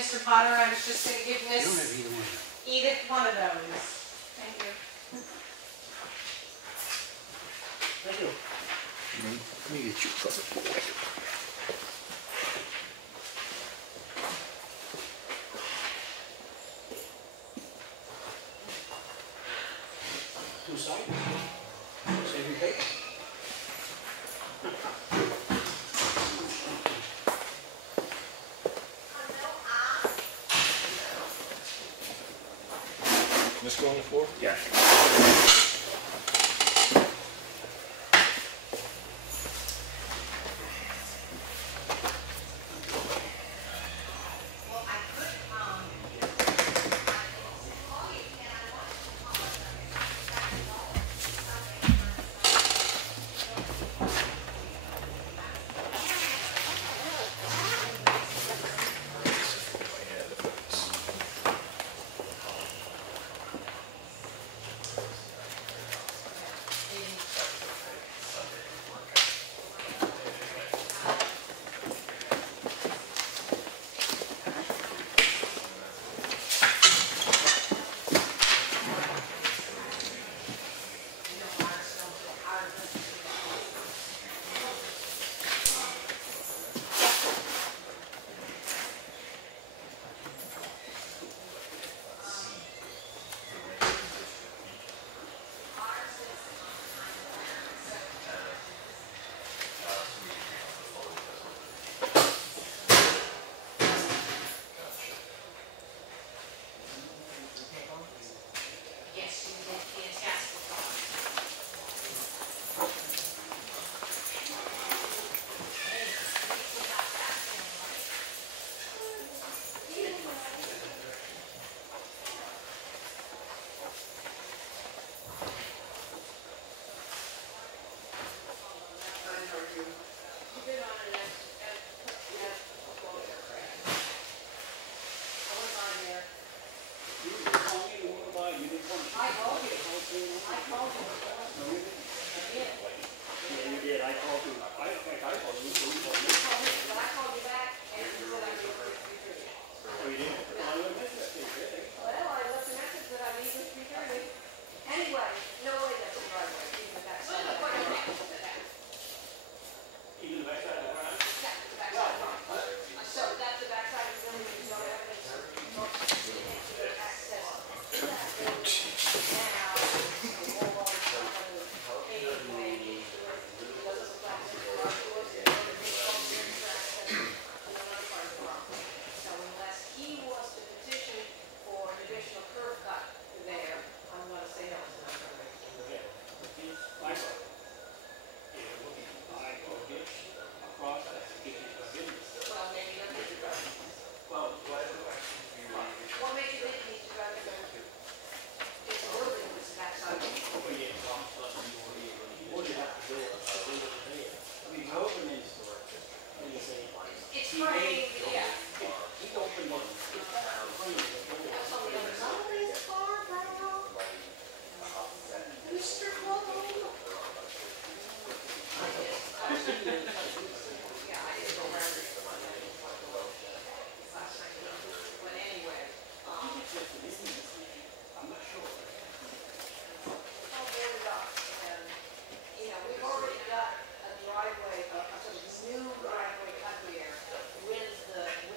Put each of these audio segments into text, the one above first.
Mr. Potter. I was just going to give You don't Miss have either one. Edith one of those. Thank you. Thank you. Let me get you a couple. Two sides. Save your paper. This go on the floor? Yeah. New driveway cut there with the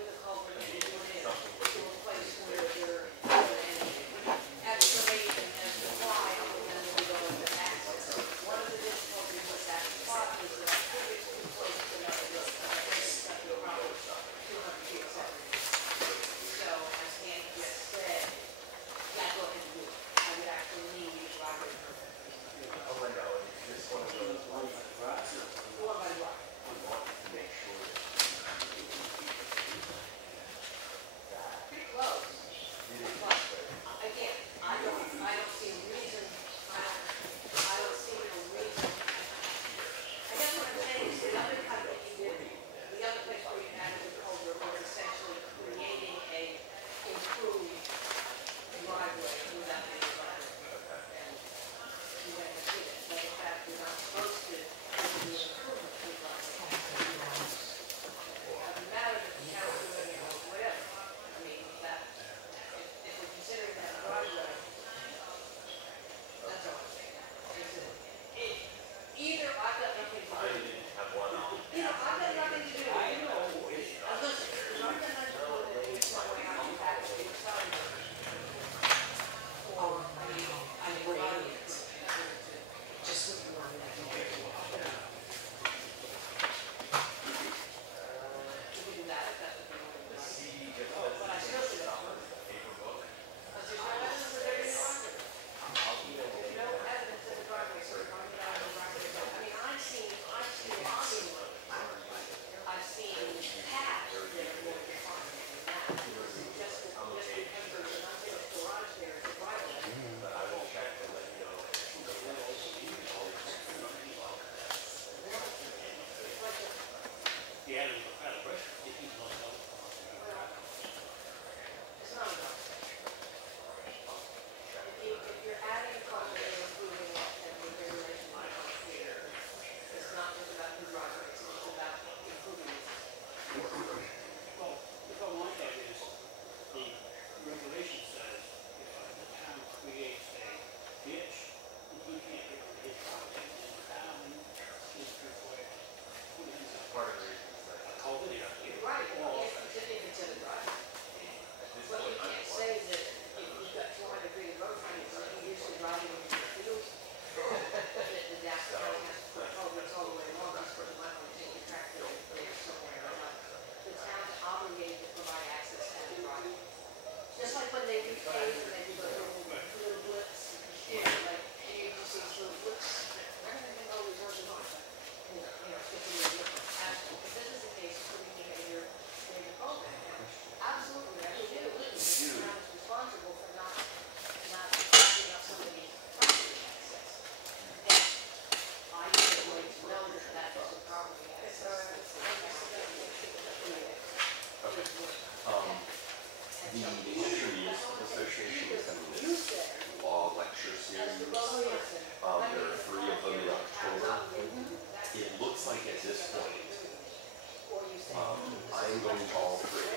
I'm going to all three.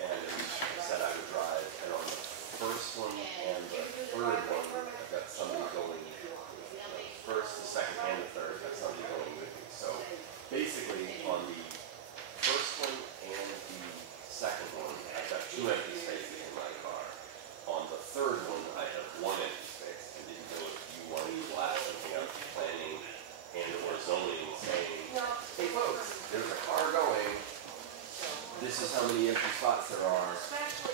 And said I would drive, and on the first one and the third one, I've got somebody going, the first, the second, and the third, I've got somebody going with me. So basically, on the first one and the second one, I've got 2 empty spaces in my car. On the third one, I have 1 empty space, and didn't know if you wanted to blast something out planning and or zoning saying, hey folks, there's a car going. This is how many empty spots there are,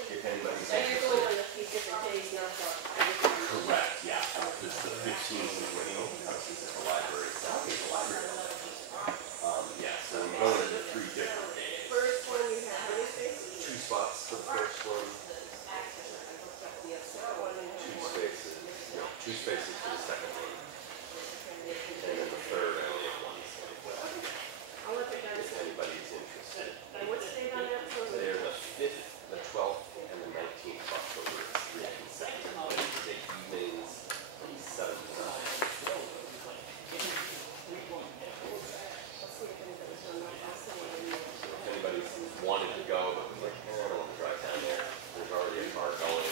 if anybody's interested. Correct, yeah. It's the 15th is when the open house is at the library. So I'll get the library. Yeah, so I'm going to 3 different days. First one you have 2 spots for the first one. 2 spaces. No, 2 spaces for the second one. And then the third, I only have 1 space. I'll let the guys If anybody's interested. And what's the date on that? They're the 5th, the 12th, and the 19th of October. It's 3 consecutive Wednesday evenings from 7 to 9. If anybody's wanted to go, but was like, I don't want to drive down there. There's already a car going.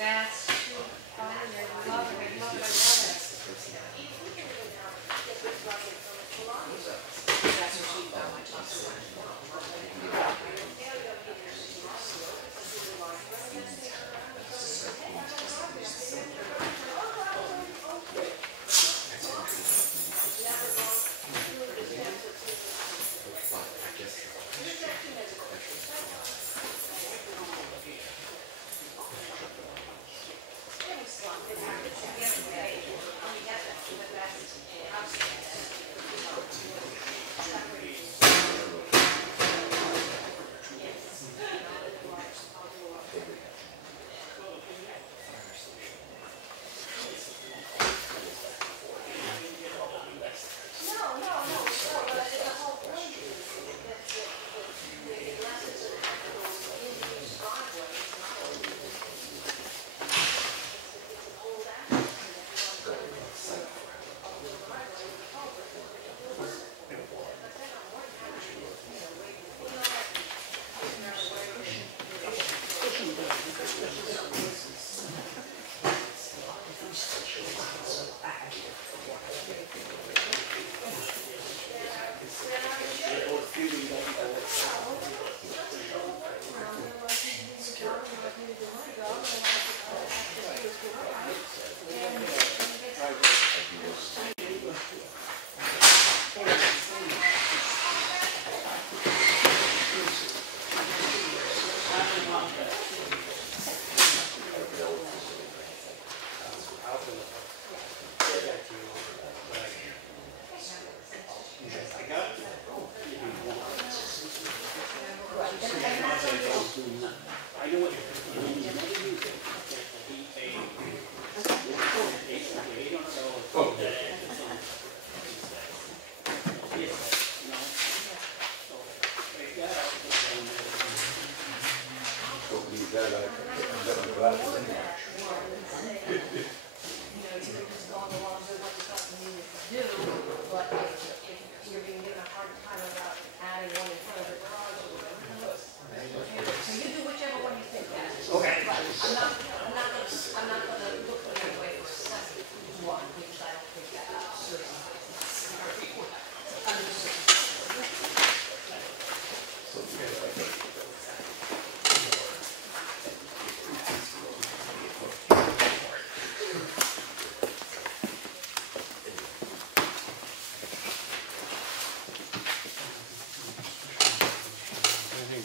That's too funny. I love it. I love it. I love it. That's what she found my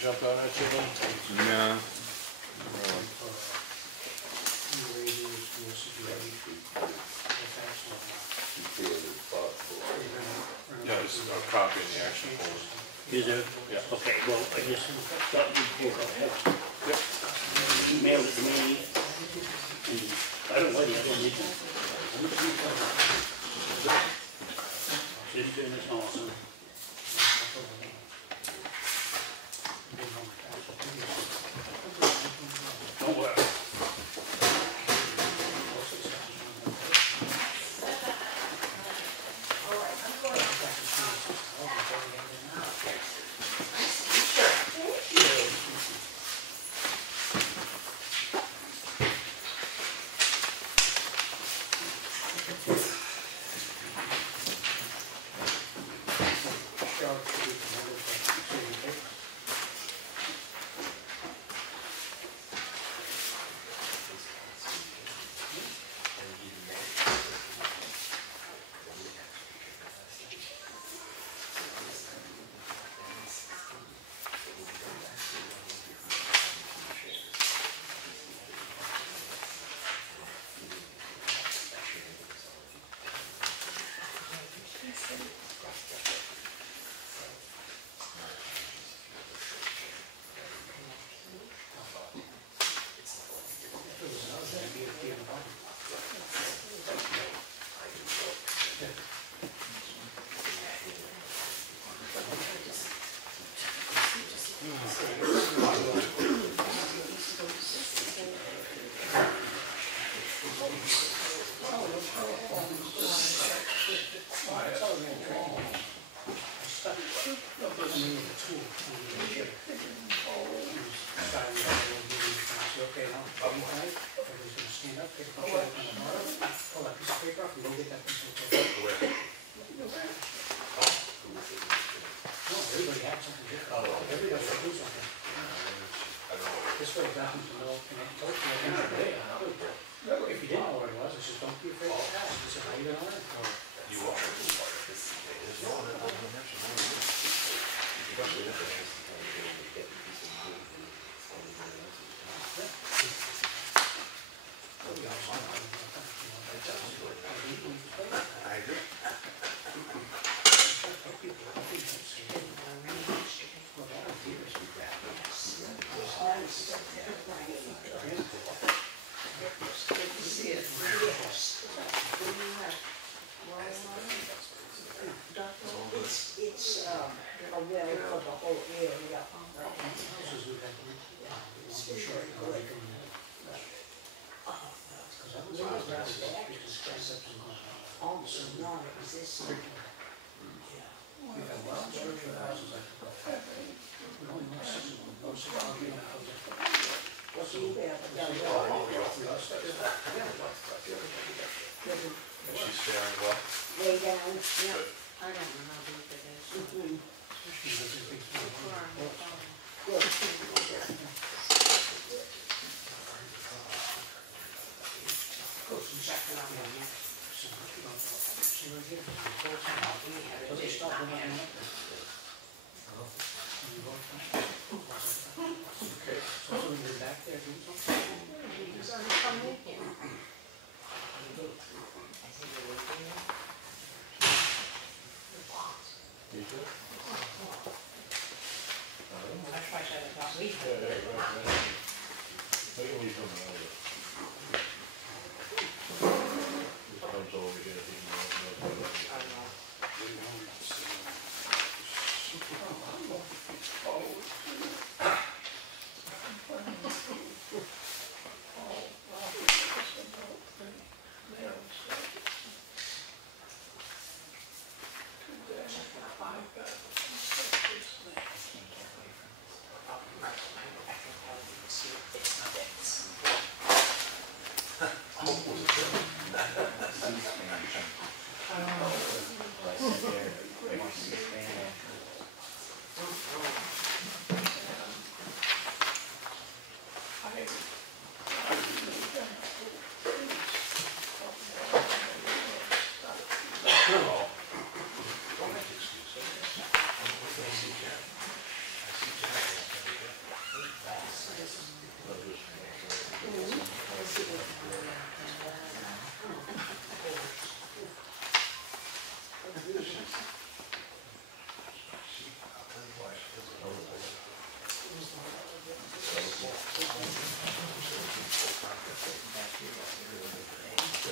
Jumped on that, Cheryle? No. copy in the action folder. Is there? Yeah. Okay, well, I just thought you'd go ahead. Yep. Email it to me. And I don't know why the other one didn't. Citizen is awesome. Don't worry.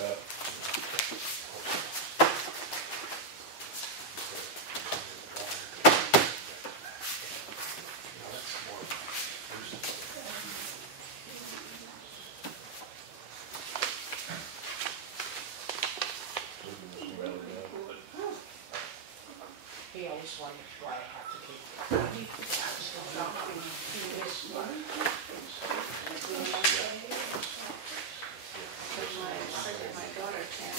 He always wonders why I have to keep my daughter can.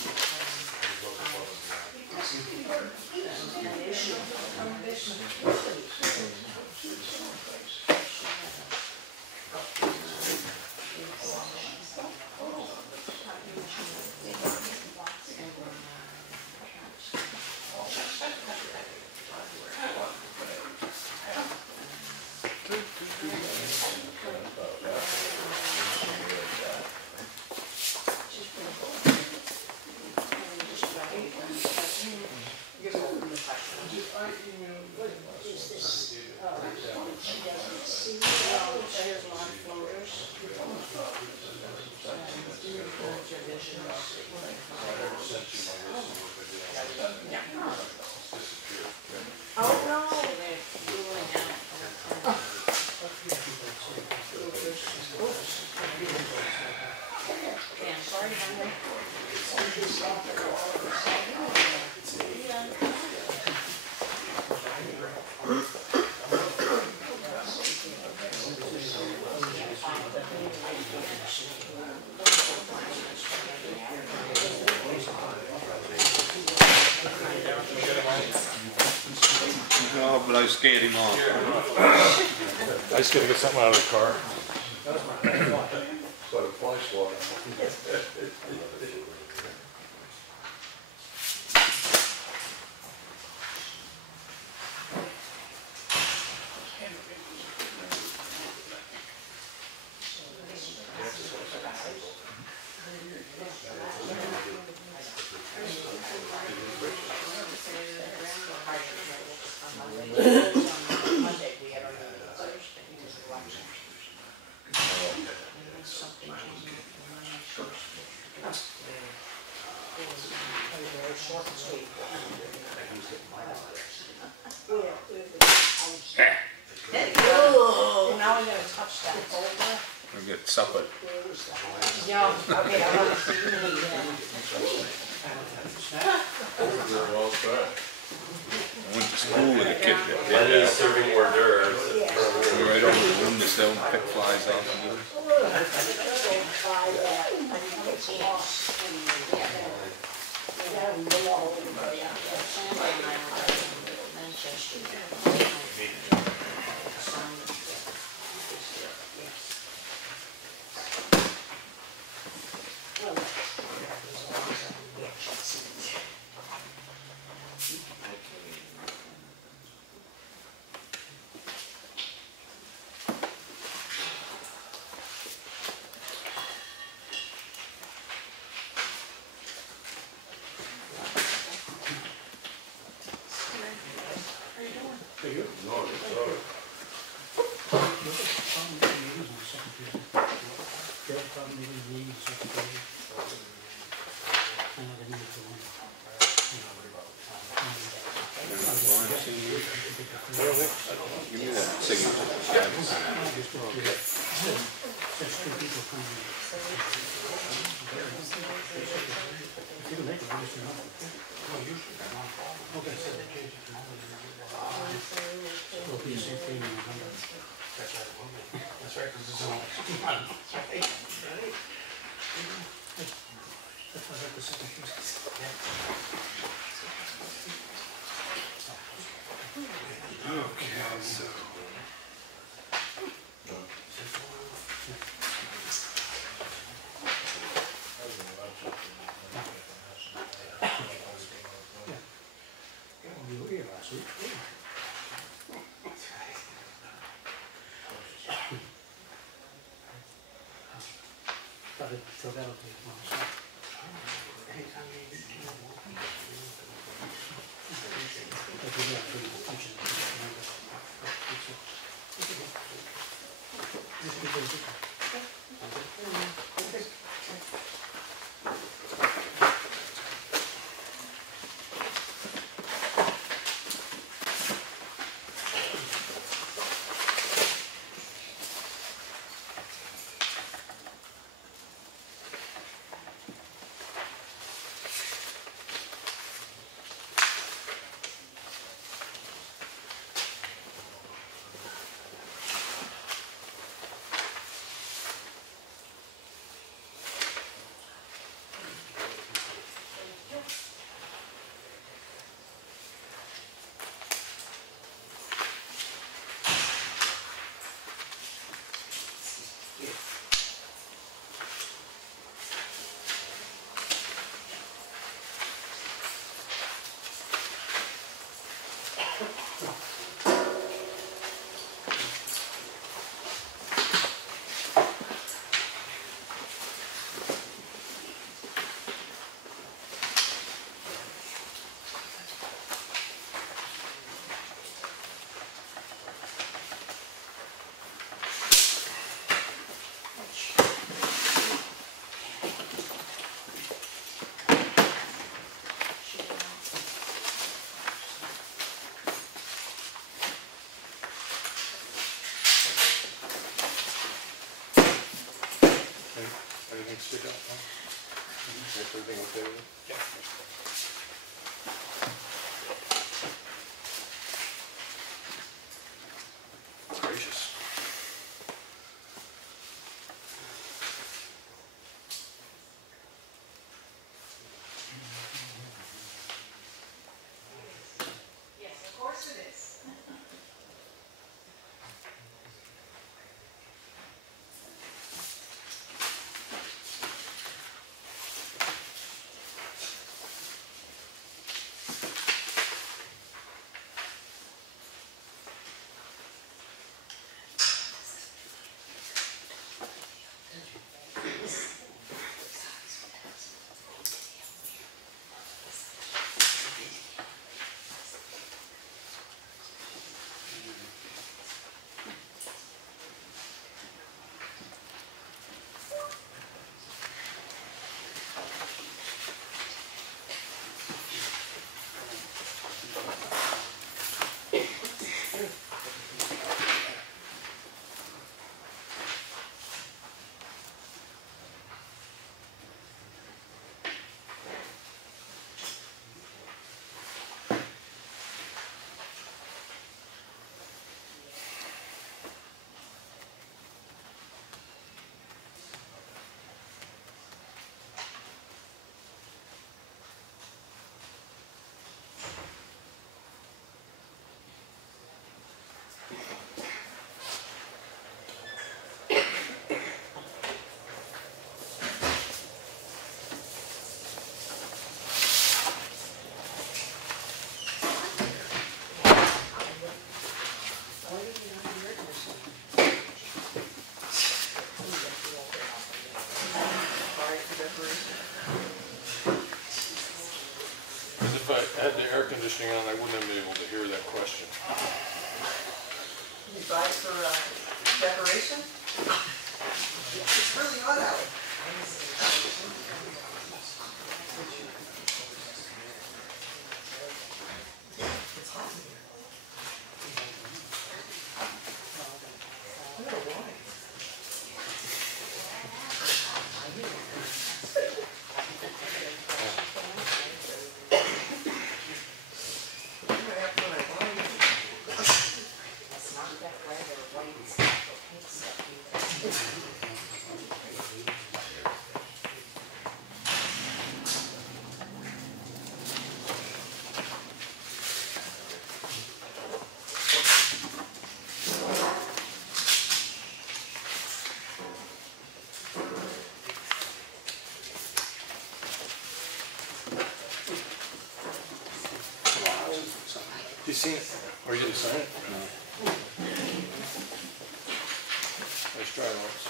No, but I scared him off. I just gotta get something out of the car. It's like a fly swatter. Now I'm gonna touch that folder. We'll get supper. Yeah, okay, I want to see you again. They're well set. I went to school with a kid that And did he's that. serving hors d'oeuvres. We were right over the windowsill and pick flies off of them. Give me that signature. Okay, so. okay with it? Yeah. Gracious. Yes, of course it is. Because if I had the air conditioning on, I wouldn't have been able to hear that question. You buy it for decoration? It's really hot out. It's hot in here. I don't know why. I might have to when I buy it. It's not that red or white, it's not the pink stuff either. You seen it? Or you didn't sign it? No. Nice try, Lawrence.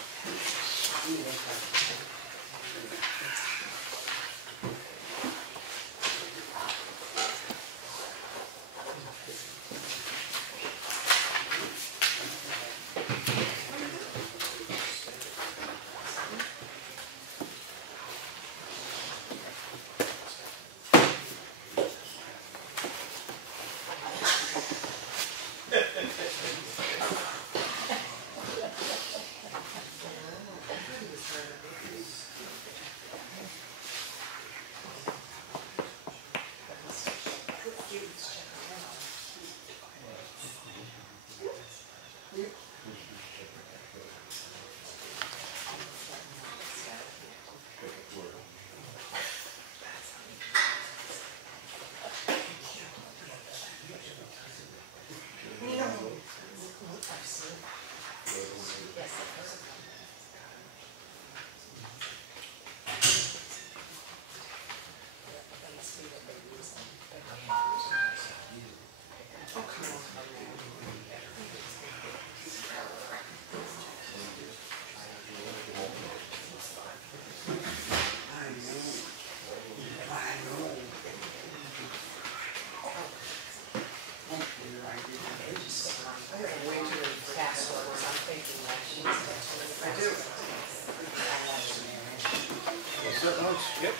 Yep.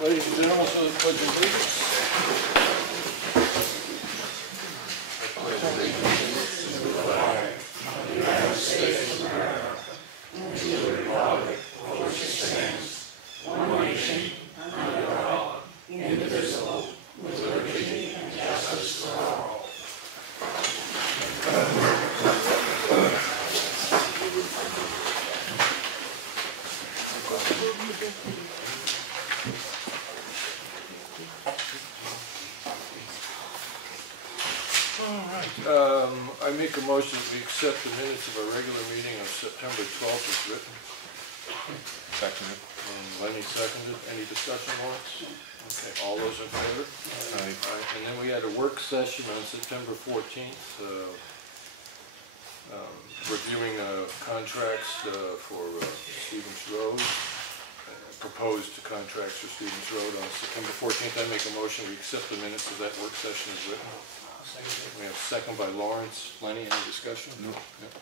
Ladies and gentlemen, so the pledge of allegiance. United States of America, to the republic for which it stands, one I make a motion that we accept the minutes of our regular meeting of September 12th as written. Second it. And Lenny seconded. Any discussion, Lawrence? Okay, all those in favor? Aye. And then we had a work session on September 14th, reviewing contracts for Stevens Road, proposed contracts for Stevens Road on September 14th. I make a motion we accept the minutes of that work session as written. We have a second by Lawrence. Lenny, any discussion? No.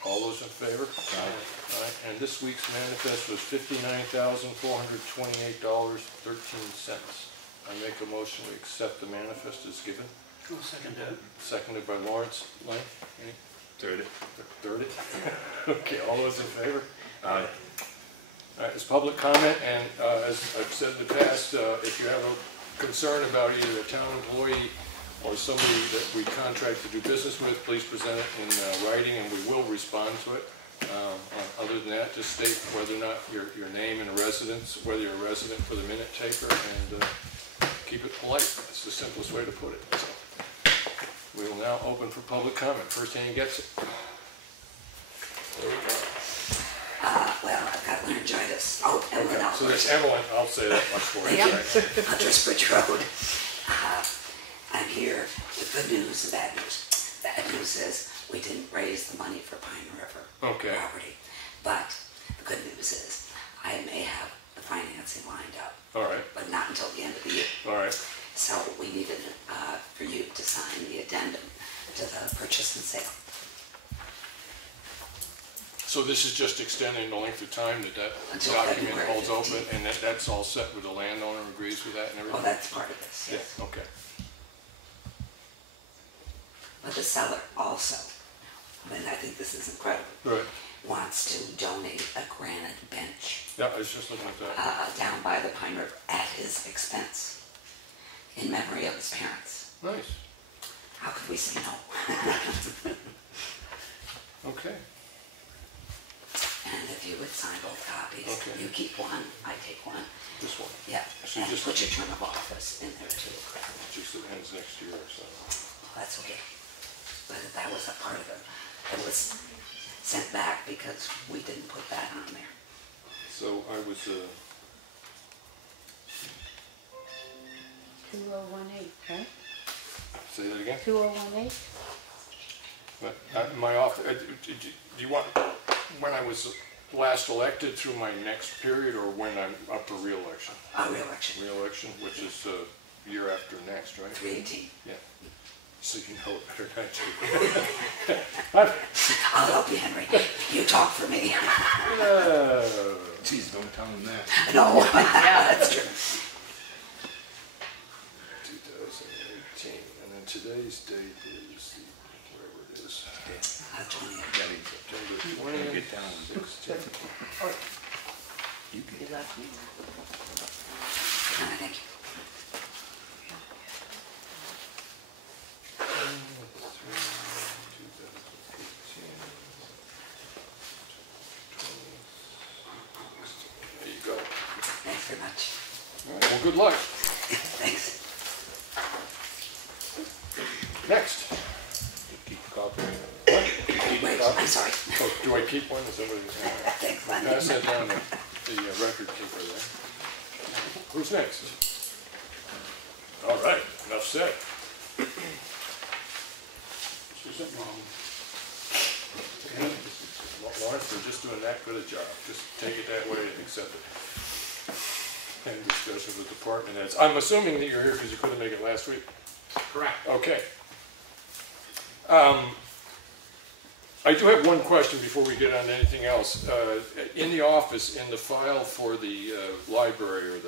All those in favor? Aye. Aye. And this week's manifest was $59,428.13. I make a motion we accept the manifest as given. I'll second that. Seconded by Lawrence. Lenny? Any? Third it. Third it? Okay, all those in favor? Aye. All right, it's public comment, and as I've said in the past, if you have a concern about either a town employee or somebody that we contract to do business with, please present it in writing and we will respond to it. Other than that, just state whether or not your name and residence, whether you're a resident for the minute taker, and keep it polite. That's the simplest way to put it. So, we will now open for public comment. First hand gets it. There we go. Well, I've got laryngitis. Oh, Evelyn So there's Evelyn, I'll say that much for you. Hunter's Bridge Road. I'm here with good news and bad news. Bad news is we didn't raise the money for Pine River property. But the good news is I may have the financing lined up. All right. But not until the end of the year. All right. So we needed for you to sign the addendum to the purchase and sale. So this is just extending the length of time that Until document February holds 15th. open, and that's all set with the landowner agrees with that and everything? Oh, that's part of this, yes. Yeah, okay. But the seller also, I mean, I think this is incredible, Right. wants to donate a granite bench Yeah, I was just looking at that. down by the Pine River at his expense, in memory of his parents. Nice. How could we say no? Okay. And if you would sign both copies, Okay. you keep one, I take one. This one. Yeah, So and just- put your term of office in there too. Just it ends next year or so. Well, that's okay. But that was a part of it. It was sent back because we didn't put that on there. So I was, 2018, right? say that again? 2018? But my office, do you want, when I was last elected through my next period, or when I'm up for re-election? Re-election, Re-election, which is year after next, right? 318. Yeah. So you know it better than I do. I'll help you, Henry. You talk for me. Geez, don't tell him that. No, that's true. 2018, and then today's date is, wherever it is, 20. September When you 20th. get down, 16th. you can. You left me. Thank you. There you go. Thanks very much. All right, well, good luck. Thanks. Next. Keep a copy. Wait, I'm sorry. Oh, do I keep one? Is somebody Thanks, Lenny. pass that down to the record keeper there? Who's next? All right, enough said. Lawrence, we're just doing that good a job. Just take it that way and accept it. And discussion with department heads. I'm assuming that you're here because you couldn't make it last week. Correct. Okay. I do have one question before we get on to anything else. In the office, in the file for the library or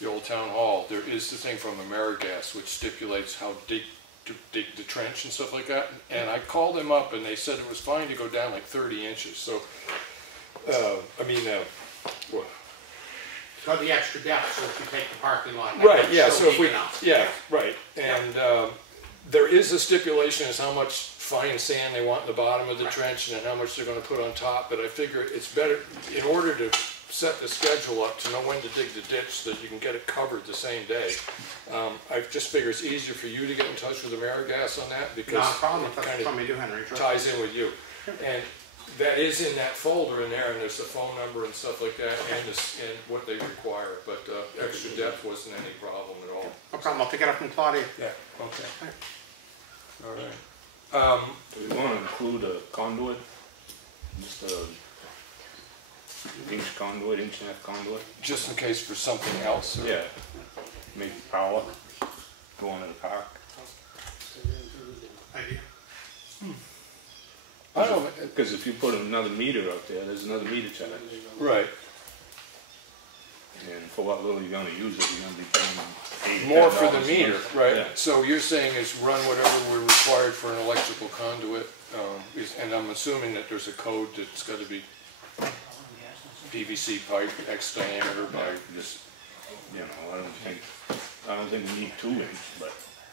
the old town hall, there is the thing from AmeriGas which stipulates how deep to dig the trench and stuff like that. And I called them up and they said it was fine to go down like 30 inches. So, what? It's got the extra depth, so if you take the parking lot. Right, that's yeah, still so if we, deep enough. yeah, right. And there is a stipulation as how much fine sand they want in the bottom of the trench and then how much they're gonna put on top, but I figure it's better, in order to set the schedule up to know when to dig the ditch so that you can get it covered the same day. I just figure it's easier for you to get in touch with AmeriGas on that because Not a problem, it if that's kind what you do, Henry. Sure. of ties in with you. And that is in that folder in there, and there's the phone number and stuff like that, and what they require. But extra depth wasn't any problem at all. No problem, I'll pick it up from Claudia. Yeah, okay. All right. Do we want to include a conduit? Just a inch conduit, inch and a half conduit? Just in case for something else? Or? Yeah. Maybe power, going to the park. Idea. I don't know. Because if you put another meter out there, there's another meter charge. Right. And for what little you're going to use it, you're going to be paying $8 More for the a meter, month. right? Yeah. So you're saying is run whatever we're required for an electrical conduit, and I'm assuming that there's a code that's got to be PVC pipe, X diameter by Just, you know, I don't think we need 2 inch, but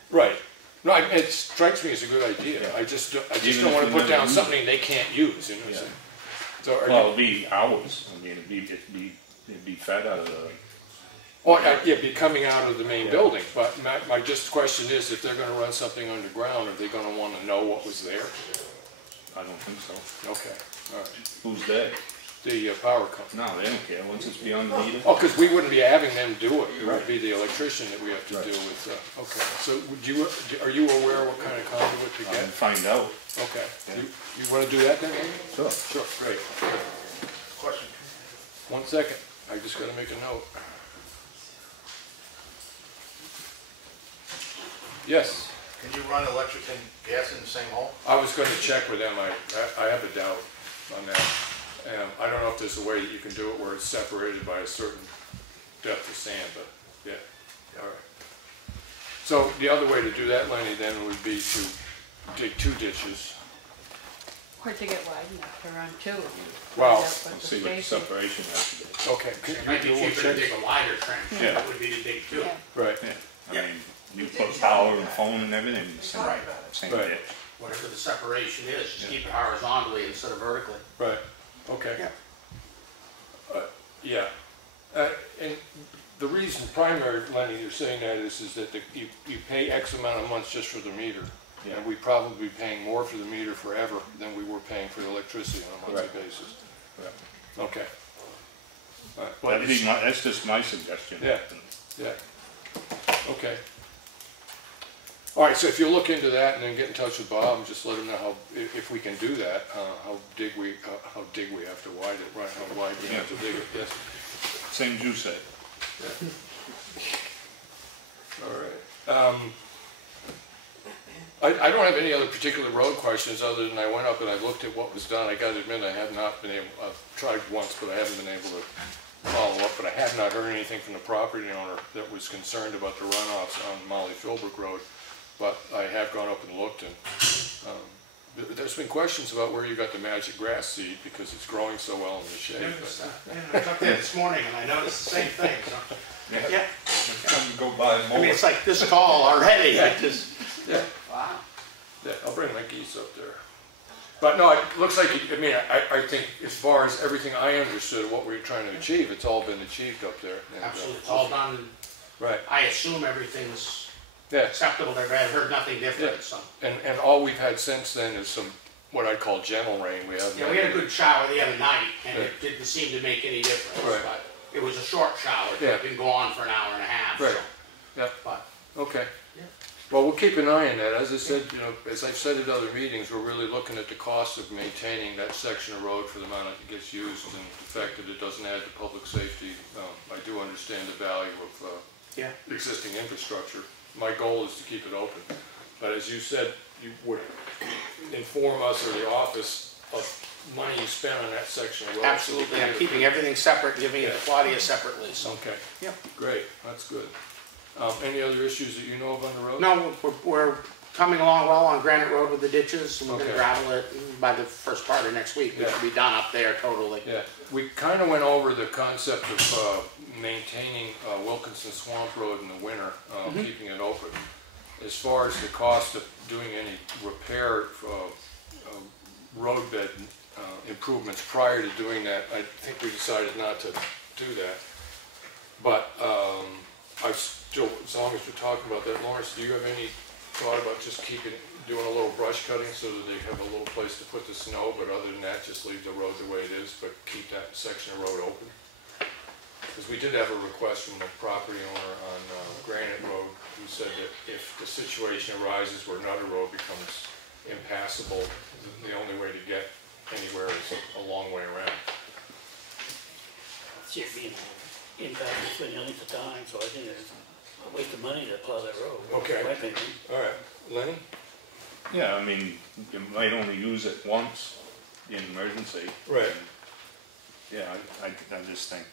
right. No, it strikes me as a good idea. Yeah. I just Even don't if want we to put never down use something they can't use. You know what I'm Yeah. saying? So are well, you, it'd be hours. I mean, it'd be fed out of the. oh, yeah, be coming out of the main building. But my just question is, if they're going to run something underground, are they going to want to know what was there? I don't think so. Okay, all right. Who's there? The power company. No, they don't care. Once it's beyond the meter. Oh, because we wouldn't be having them do it. It would Right. be the electrician that we have to Right. deal with. Okay. So are you aware what kind of conduit to I'll get? find out. Okay. Yeah. You want to do that then, Amy? Sure. Sure, great. Question. 1 second. I just got to make a note. Yes. Can you run electric and gas in the same hole? I was going to check with them. I have a doubt on that. I don't know if there's a way that you can do it where it's separated by a certain depth of sand, but yeah. All right. So the other way to do that, Lenny, then would be to dig 2 ditches. Or to get wide enough to run 2. Wow. We'll see what the separation has to be. Okay. It might be cheaper to dig a wider trench. Yeah. That would be to dig 2. Yeah. Right. Yeah. I mean, you put power and phone and everything, same Right. ditch. Whatever the separation is, just keep it horizontally instead of vertically. Right. Okay. Yeah. Yeah. And the reason primary, Lenny, you're saying that is that you pay X amount of months just for the meter. Yeah. And we probably be paying more for the meter forever than we were paying for the electricity on a monthly basis. Right. Okay. All right. Well, That's just my suggestion. Yeah. Yeah. Okay. All right, so if you look into that and then get in touch with Bob and just let him know how, if we can do that, how dig we have to widen it, right, how wide we have to dig it, yes. Same as you said. All right. I don't have any other particular road questions other than I went up and I looked at what was done. I gotta admit, I have not been able, I've tried once, but I haven't been able to follow up, but I have not heard anything from the property owner that was concerned about the runoffs on Molly Philbrook Road. But I have gone up and looked, and there's been questions about where you got the magic grass seed because it's growing so well in the shade. I was up there this morning and I noticed the same thing. So. Yeah. Go by I mean, it's like this tall already. Yeah. It just, Yeah. Wow. Yeah, I'll bring my geese up there. But no, it looks like, I mean, I think as far as everything I understood of what we were trying to achieve, it's all been achieved up there. And, absolutely, it's all done. Right. I assume everything's Yeah. acceptable. I've heard nothing different. Yeah. So. And all we've had since then is some, what I call gentle rain. We have. Yeah, we had a good shower the other night, and it didn't seem to make any difference. Right. But it was a short shower. Yeah. It didn't go on for an hour and a half. Right. So. Yeah. But Okay. Yeah. Well, we'll keep an eye on that. As I said, you know, as I've said at other meetings, we're really looking at the cost of maintaining that section of road for the amount it gets used and the fact that it doesn't add to public safety. I do understand the value of existing infrastructure. My goal is to keep it open. But as you said, you would inform us or the office of money you spent on that section of road. absolutely, I'm keeping everything separate, giving it to Claudia separately. So. Okay. Yep. Great. That's good. Any other issues that you know of on the road? No, we're coming along well on Granite Road with the ditches, and we're going Okay. to gravel it by the first part of next week. We Yeah. should be done up there totally. Yeah, we kind of went over the concept of maintaining Wilkinson Swamp Road in the winter, keeping it open. As far as the cost of doing any repair road bed improvements prior to doing that. I think we decided not to do that. But I still, as long as we're talking about that, Lawrence, do you have any thought about just doing a little brush cutting so that they have a little place to put the snow, but other than that, just leave the road the way it is, but keep that section of road open? Because we did have a request from a property owner on Granite Road who said that if the situation arises where another road becomes impassable, the only way to get anywhere is a long way around. See it being impacted for the length of time, so I think it's a waste of money to plow that road. Okay. In my opinion. All right. Lenny? Yeah, I mean, you might only use it once in emergency. Right. And, yeah, I just think.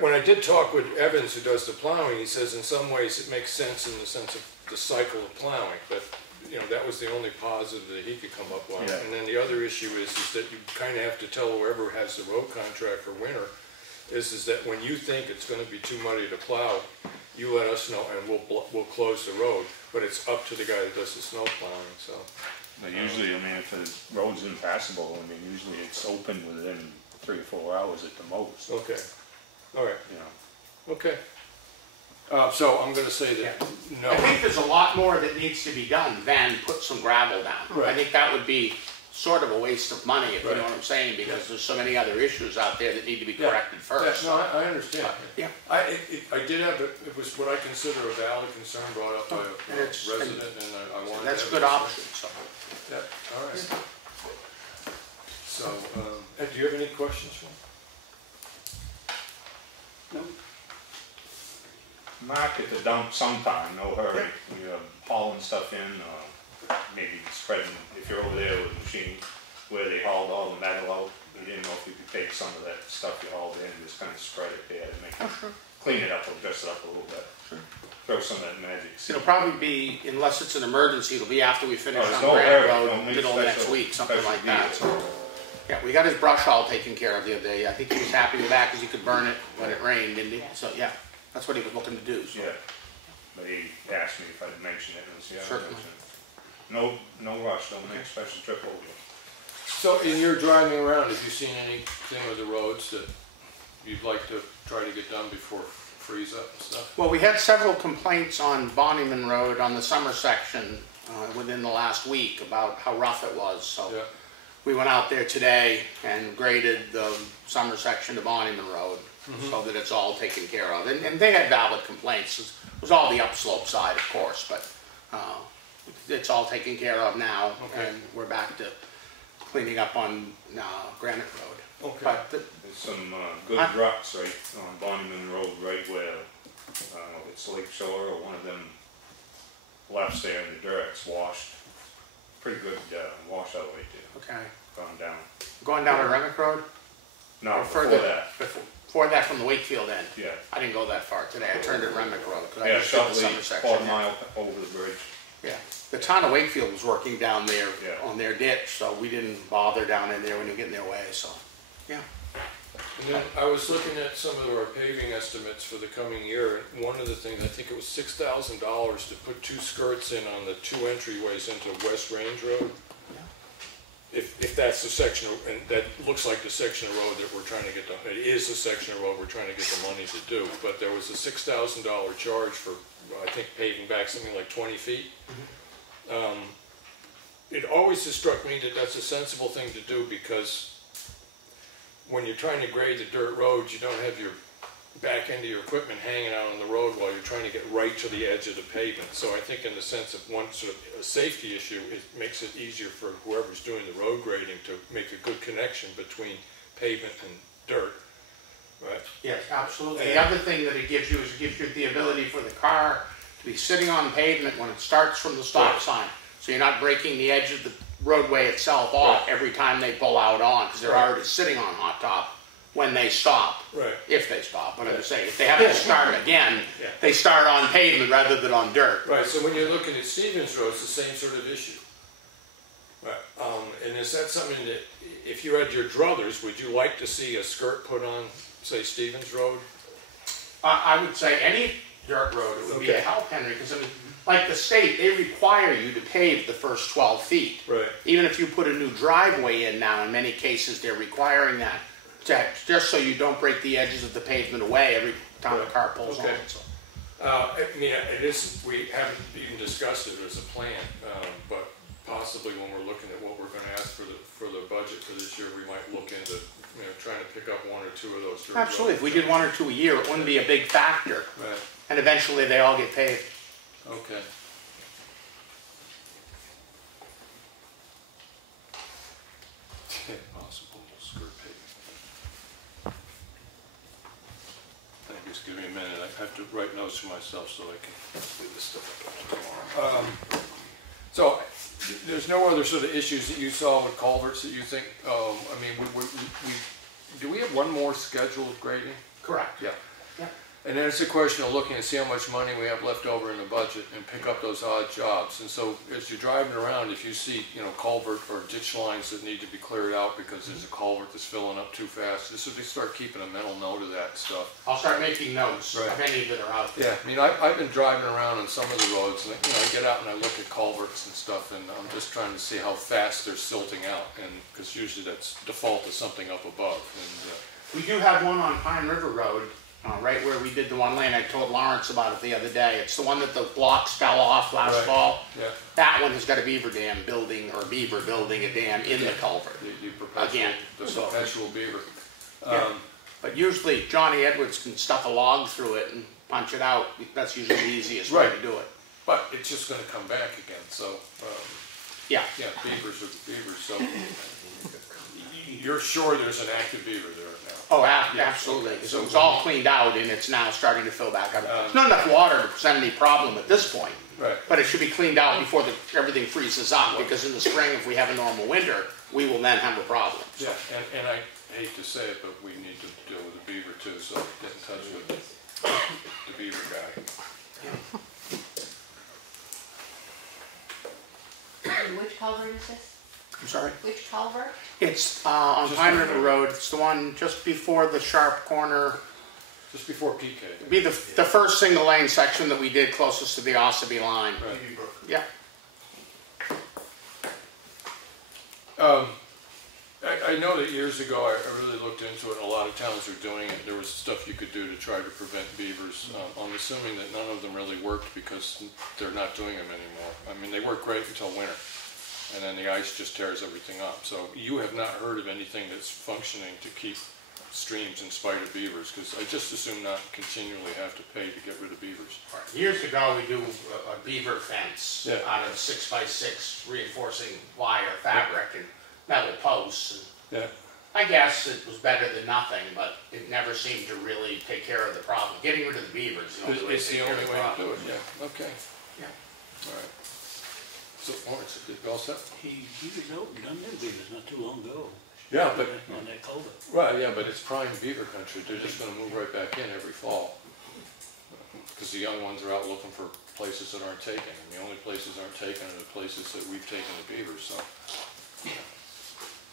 When I did talk with Evans, who does the plowing, he says in some ways it makes sense in the sense of the cycle of plowing, but you know, that was the only positive that he could come up with. Yeah. And then the other issue is that you kind of have to tell whoever has the road contract for winter is that when you think it's going to be too muddy to plow, you let us know and we'll close the road. But it's up to the guy that does the snow plowing. So. But usually, I mean, if the road's impassable, I mean, usually it's open within 3 or 4 hours at the most. Okay. All right. You know. Okay. So I'm going to say that no. I think there's a lot more that needs to be done than put some gravel down. Right. I think that would be sort of a waste of money, if you Right. know what I'm saying, because there's so many other issues out there that need to be corrected first. Yeah, no, I understand. Yeah. I did have, it was what I consider a valid concern brought up by a And it's- resident, and I wanted to. That's a have good it. option, so. Yeah, all right. So, Ed, do you have any questions for me? No. Mark at the dump sometime, no hurry. You're hauling stuff in, maybe spreading, if you're over there with a machine where they hauled all the metal out, you didn't know if you could take some of that stuff you hauled in and just kind of spread it there to make it, clean it up or dress it up a little bit. Sure. Throw some of that magic. It'll probably be, unless it's an emergency, it'll be after we finish there's on no Granite hurry, Road, don't make middle of next special- week, something special like that. deals. So, yeah, we got his brush all taken care of the other day. I think he was happy with that because he could burn it when it rained, didn't he? So, yeah, that's what he was looking to do. So. Yeah, but he asked me if I'd mention it, and I said, yeah, I'll Certainly. mention it. No rush, don't make a special trip over. So, in your driving around, have you seen anything with the roads that you'd like to try to get done before freeze up and stuff? Well, we had several complaints on Bonnyman Road on the summer section within the last week about how rough it was. So Yeah. we went out there today and graded the summer section to Bonnyman Road so that it's all taken care of. And they had valid complaints. It was all the upslope side, of course, but it's all taken care of now. Okay. And we're back to cleaning up on Granite Road. Okay. But There's some good ruts right on Bonnyman Road, right where, I don't know if it's Lake Shore or one of them lefts there in the dirt, it's washed. Pretty good washout right there, okay. gone down. Going down to Remick Road? No, Or before further- that, Before that from the Wakefield end? yeah. I didn't go that far today. I turned at Remick Road because I Yeah, just did the Shotley, summer section. quarter yeah. mile over the bridge. Yeah, the town of Wakefield was working down there Yeah. on their ditch, so we didn't bother down in there when you get in their way, so, yeah. And then I was looking at some of our paving estimates for the coming year, and one of the things, I think it was $6,000 to put 2 skirts in on the 2 entryways into West Range Road. If that's the section, and that looks like the section of road that we're trying to get, it is the section of road we're trying to get the money to do, but there was a $6,000 charge for, I think, paving back something like 20 feet. It always has struck me that that's a sensible thing to do because when you're trying to grade the dirt roads, you don't have your back end of your equipment hanging out on the road while you're trying to get right to the edge of the pavement. So I think in the sense of one sort of a safety issue, it makes it easier for whoever's doing the road grading to make a good connection between pavement and dirt, right? Yes, absolutely. The other thing that it gives you is it gives you the ability for the car to be sitting on pavement when it starts from the stop sign. So you're not breaking the edge of the roadway itself off every time they pull out on, because they're already sitting on hot top when they stop. Right. If they stop, what I'm saying. If they have to start again, they start on pavement rather than on dirt. Right, so when you're looking at Stevens Road, it's the same sort of issue. Right, and is that something that, if you had your druthers, would you like to see a skirt put on, say, Stevens Road? I would say dirt road, it would be a help, Henry, because I mean, like the state, they require you to pave the first 12 feet. Right. Even if you put a new driveway in now, in many cases, they're requiring that, just so you don't break the edges of the pavement away every time a car pulls on it. So. I mean, it is, we haven't even discussed it as a plan, but possibly when we're looking at what we're gonna ask for the budget for this year, we might look into, you know, trying to pick up one or two of those. Absolutely, if we did 1 or 2 a year, it wouldn't be a big factor. Right. And eventually they all get paved. Okay. Possible skirt paving. Thank you, just give me a minute, I have to write notes for myself so I can leave this stuff up tomorrow. So, there's no other sort of issues that you saw with culverts that you think, I mean, do we have one more scheduled grading? Correct. Yeah. Yeah. And then it's a question of looking to see how much money we have left over in the budget and pick up those odd jobs. And so as you're driving around, if you see, you know, culvert or ditch lines that need to be cleared out because there's a culvert that's filling up too fast, just so they start keeping a mental note of that stuff. I'll start making notes of any that are out there. Yeah, I mean, I've been driving around on some of the roads, and you know, I get out and I look at culverts and stuff, and I'm just trying to see how fast they're silting out, and because usually that's default to something up above. And we do have one on Pine River Road, right where we did the one lane. I told Lawrence about it the other day. It's the one that the blocks fell off last fall. Yeah. That one has got a beaver dam building, or beaver building a dam in the culvert. Again. The perpetual beaver. But usually Johnny Edwards can stuff a log through it and punch it out. That's usually the easiest way to do it. But it's just going to come back again, so. Yeah. Yeah, beavers are beavers, so. You're sure there's an active beaver there now? Oh, absolutely. Okay. So it's all cleaned out and it's now starting to fill back up. There's not enough water to present any problem at this point. Right. But it should be cleaned out before everything freezes up, because in the spring, if we have a normal winter, we will then have a problem. So. Yeah, and I hate to say it, but we need to deal with the beaver too, so get in touch with the beaver guy. And which culvert is this? I'm sorry? Which culvert? It's on Pine River Road. It's the one just before the sharp corner. Just before PK. It'd be the first single lane section that we did closest to the Ossipee line. Right. Yeah. I know that years ago I really looked into it, and a lot of towns are doing it. There was stuff you could do to try to prevent beavers. I'm assuming that none of them really worked because they're not doing them anymore. I mean, they work great until winter, and then the ice just tears everything up. So you have not heard of anything that's functioning to keep streams in spite of beavers, because I just assume not continually have to pay to get rid of beavers. Years ago, we do a beaver fence out of 6x6 reinforcing wire fabric and metal posts. And I guess it was better than nothing, but it never seemed to really take care of the problem. Getting rid of the beavers is the only way to take care of the problem. Do it. Yeah. Okay. Yeah. All right. So Lawrence, did you all set? He was out and done them beavers not too long ago. Yeah, but on that culvert. Right, yeah, but it's prime beaver country. They're just going to move right back in every fall, because the young ones are out looking for places that aren't taken. And the only places aren't taken are the places that we've taken the beavers. So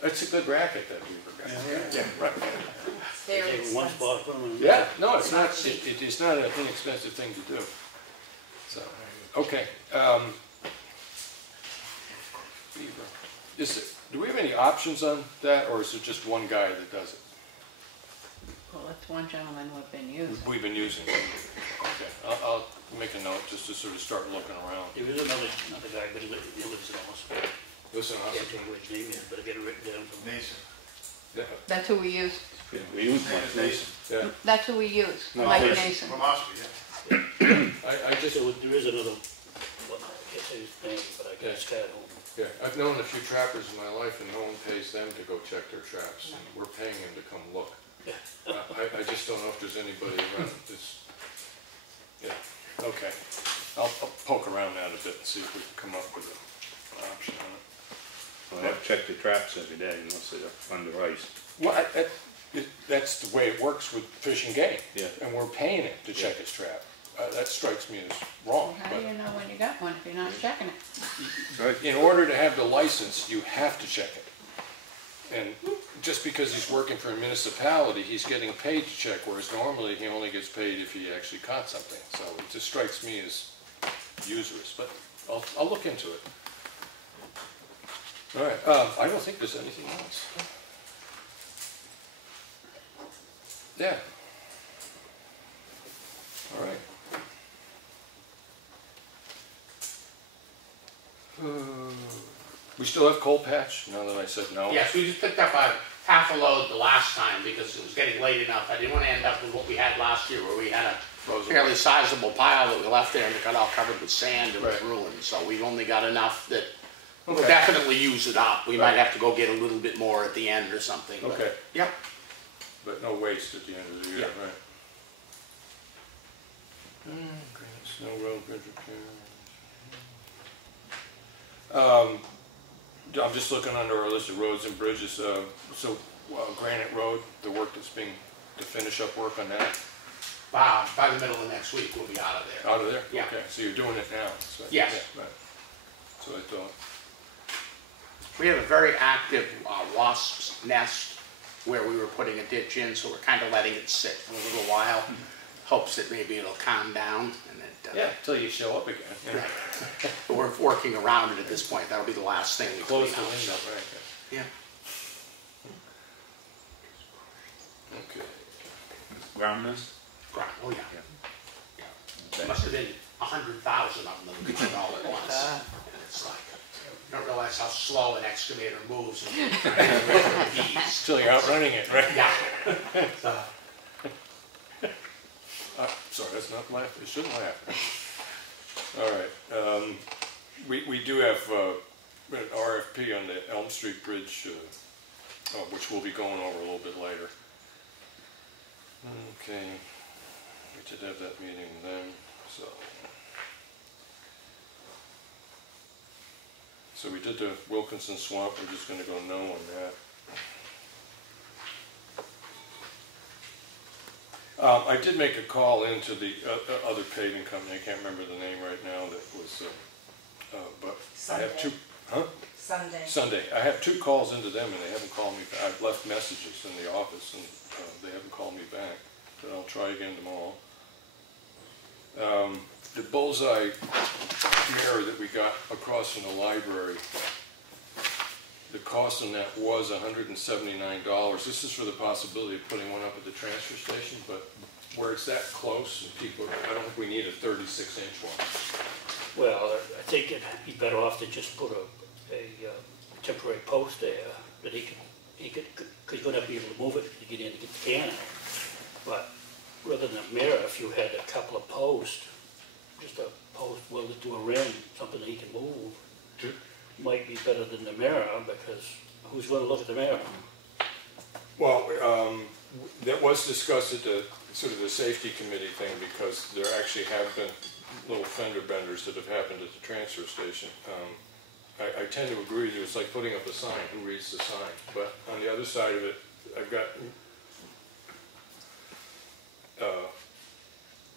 it's a good racket, that beaver guy. Yeah, right. Very one spot, put them in. Yeah, no, it's not. It's not an inexpensive thing to do. So okay, beaver. Do we have any options on that, or is it just one guy that does it? Well, it's one gentleman we've been using. We've been using it. Okay, I'll make a note just to sort of start looking around. There is another guy, but he lives in Espie. Listen, I can't tell you what his name is, but I get it written down from Nason. Yeah. That's who we use. We use Mike Nason. Yeah. That's who we use, No, Mike Nason. Nason. From Espie, yeah. I just, so there is another, well, I can't say his name, but I guess Scott home. yeah, I've known a few trappers in my life, and no one pays them to go check their traps, and we're paying them to come look. I just don't know if there's anybody around that's, yeah, okay. I'll poke around that a bit and see if we can come up with an option on it. Well, I have to check the traps every day unless they're under ice. Well, that's the way it works with Fish and Game. Yeah. And we're paying it to check his trap. That strikes me as wrong. How do you know when you got one if you're not checking it? In order to have the license, you have to check it. And just because he's working for a municipality, he's getting paid to check, whereas normally he only gets paid if he actually caught something. So it just strikes me as usurious, but I'll look into it. All right, I don't think there's anything else. Yeah. All right. We still have coal patch, now that I said no? Yes, we just picked up a half a load the last time because it was getting late enough. I didn't want to end up with what we had last year where we had a fairly sizable pile that we left there and it got all covered with sand and was ruined. So we've only got enough that we'll definitely use it up. We might have to go get a little bit more at the end or something. But, okay. Yep. But no waste at the end of the year, right? Snow road, bridge repair. I'm just looking under our list of roads and bridges. So Granite Road, the work that's being, to finish up work on that? By the middle of next week, we'll be out of there. Out of there? Yeah. Okay, so you're doing it now? So, yes. Yeah, right. So I thought. We have a very active wasp's nest where we were putting a ditch in, so we're kind of letting it sit for a little while. Hopes that maybe it'll calm down. And yeah, until you show up again. Yeah. Right. But we're working around it at this point. That'll be the last thing we close clean the out. window, right? Yeah. Okay. Ground mist? Ground, oh yeah. Yeah. Must have been 100,000 of them that we did all at once. And it's like, you don't realize how slow an excavator moves. Until you're outrunning it, right? Yeah. Sorry, that's not laugh. It shouldn't laugh. All right. We do have an RFP on the Elm Street Bridge, which we'll be going over a little bit later. Okay. We did have that meeting then, so we did the Wilkinson Swamp. We're just going to go no on that. I did make a call into the other paving company. I can't remember the name right now. That was, but Sunday. I have two. Huh? Sunday. I have 2 calls into them, and they haven't called me. I've left messages in the office, and they haven't called me back. But I'll try again tomorrow. The bullseye mirror that we got across from the library. The cost on that was $179. This is for the possibility of putting one up at the transfer station, but where it's that close, and people, I don't think we need a 36-inch one. Well, I think it'd be better off to just put a temporary post there that he could, because you're gonna be able to move it to get in to get the can out. But rather than a mirror, if you had a couple of posts, just a post welded to a rim, something that he can move. Sure. Might be better than the mirror, because who's going to look at the mirror? Well, that was discussed at the sort of the safety committee thing, because there actually have been little fender benders that have happened at the transfer station. I tend to agree that it's like putting up a sign. Who reads the sign? But on the other side of it, I've got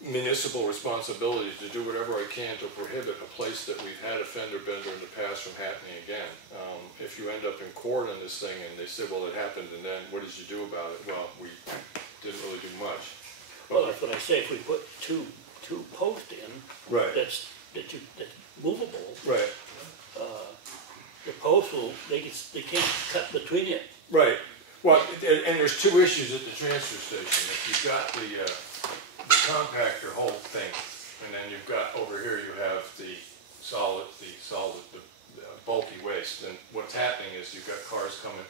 municipal responsibility to do whatever I can to prohibit a place that we've had a fender bender in the past from happening again. If you end up in court on this thing and they say, well, it happened, and then what did you do about it? Well, we didn't really do much. Well, that's what I say. If we put two posts in, right, that's movable. Right. The posts will they can't cut between it. Right. Well, and there's 2 issues at the transfer station. If you've got the compactor whole thing, and then you've got over here you have the bulky waste. And what's happening is you've got cars coming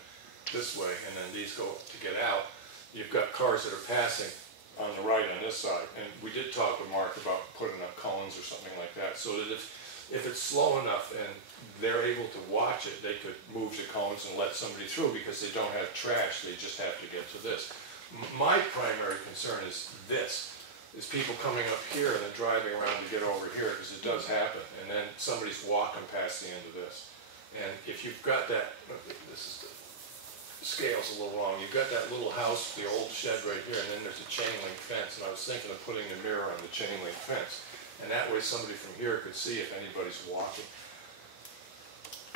this way, and then these go to get out. You've got cars that are passing on the right on this side. And we did talk with Mark about putting up cones or something like that, so that if it's slow enough and they're able to watch it, they could move the cones and let somebody through, because they don't have trash. They just have to get to this. My primary concern is this. Is people coming up here and then driving around to get over here, because it does happen, and then somebody's walking past the end of this. And if you've got that, the scale's a little wrong, you've got that little house, the old shed right here, and then there's a chain link fence, and I was thinking of putting a mirror on the chain link fence, and that way somebody from here could see if anybody's walking.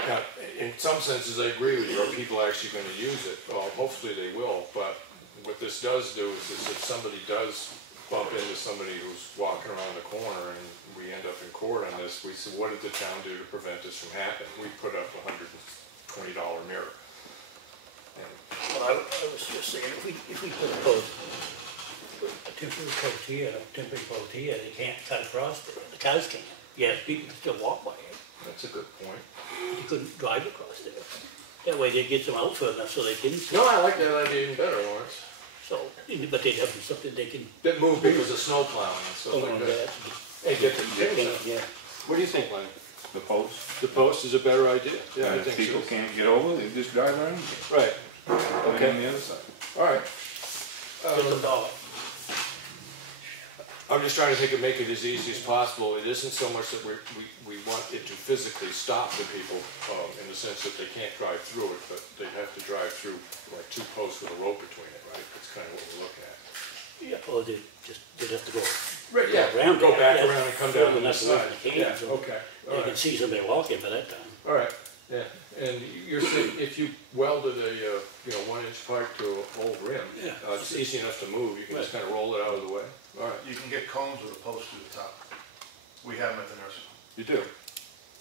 Now, in some senses, I agree with you. Are people actually going to use it? Well, hopefully they will, but what this does do is if somebody does bump into somebody who's walking around the corner and we end up in court on this, we said, what did the town do to prevent this from happening? We put up a $120 mirror. And Well, I was just saying, if we put a post, a temporary post here, a temporary post here, they can't cut across there. The cars can't. Yes, people can still walk by it. that's a good point. You couldn't drive across there. That way they get them out further enough so they can. No, I like that idea even better, Lawrence. So, but they'd have something they can. That move because of snow plowing and stuff like that. Hey, get the Yeah. What do you think, Lenny? The post. The post is a better idea. Yeah, I And if think people so. can't get over, they just drive around. Right. Okay. On the other side. All right. Just a dollar. I'm just trying to make it as easy as possible. It isn't so much that we want it to physically stop the people in the sense that they can't drive through it, but they have to drive through like 2 posts with a rope between it, right? That's kind of what we're looking at. Yeah, or they'd have to go. Right, yeah. Around Go there. back Yeah, around and come further down on the enough away side. from the Yeah, cave, so okay. All They right. can see somebody walking by that time. All right, yeah. And you're saying if you welded a 1-inch pipe to an old rim, Yeah. it's easy enough to move. You can just kind of roll it out of the way. All right. You can get cones with a post through the top. We have them at the nursing home. You do?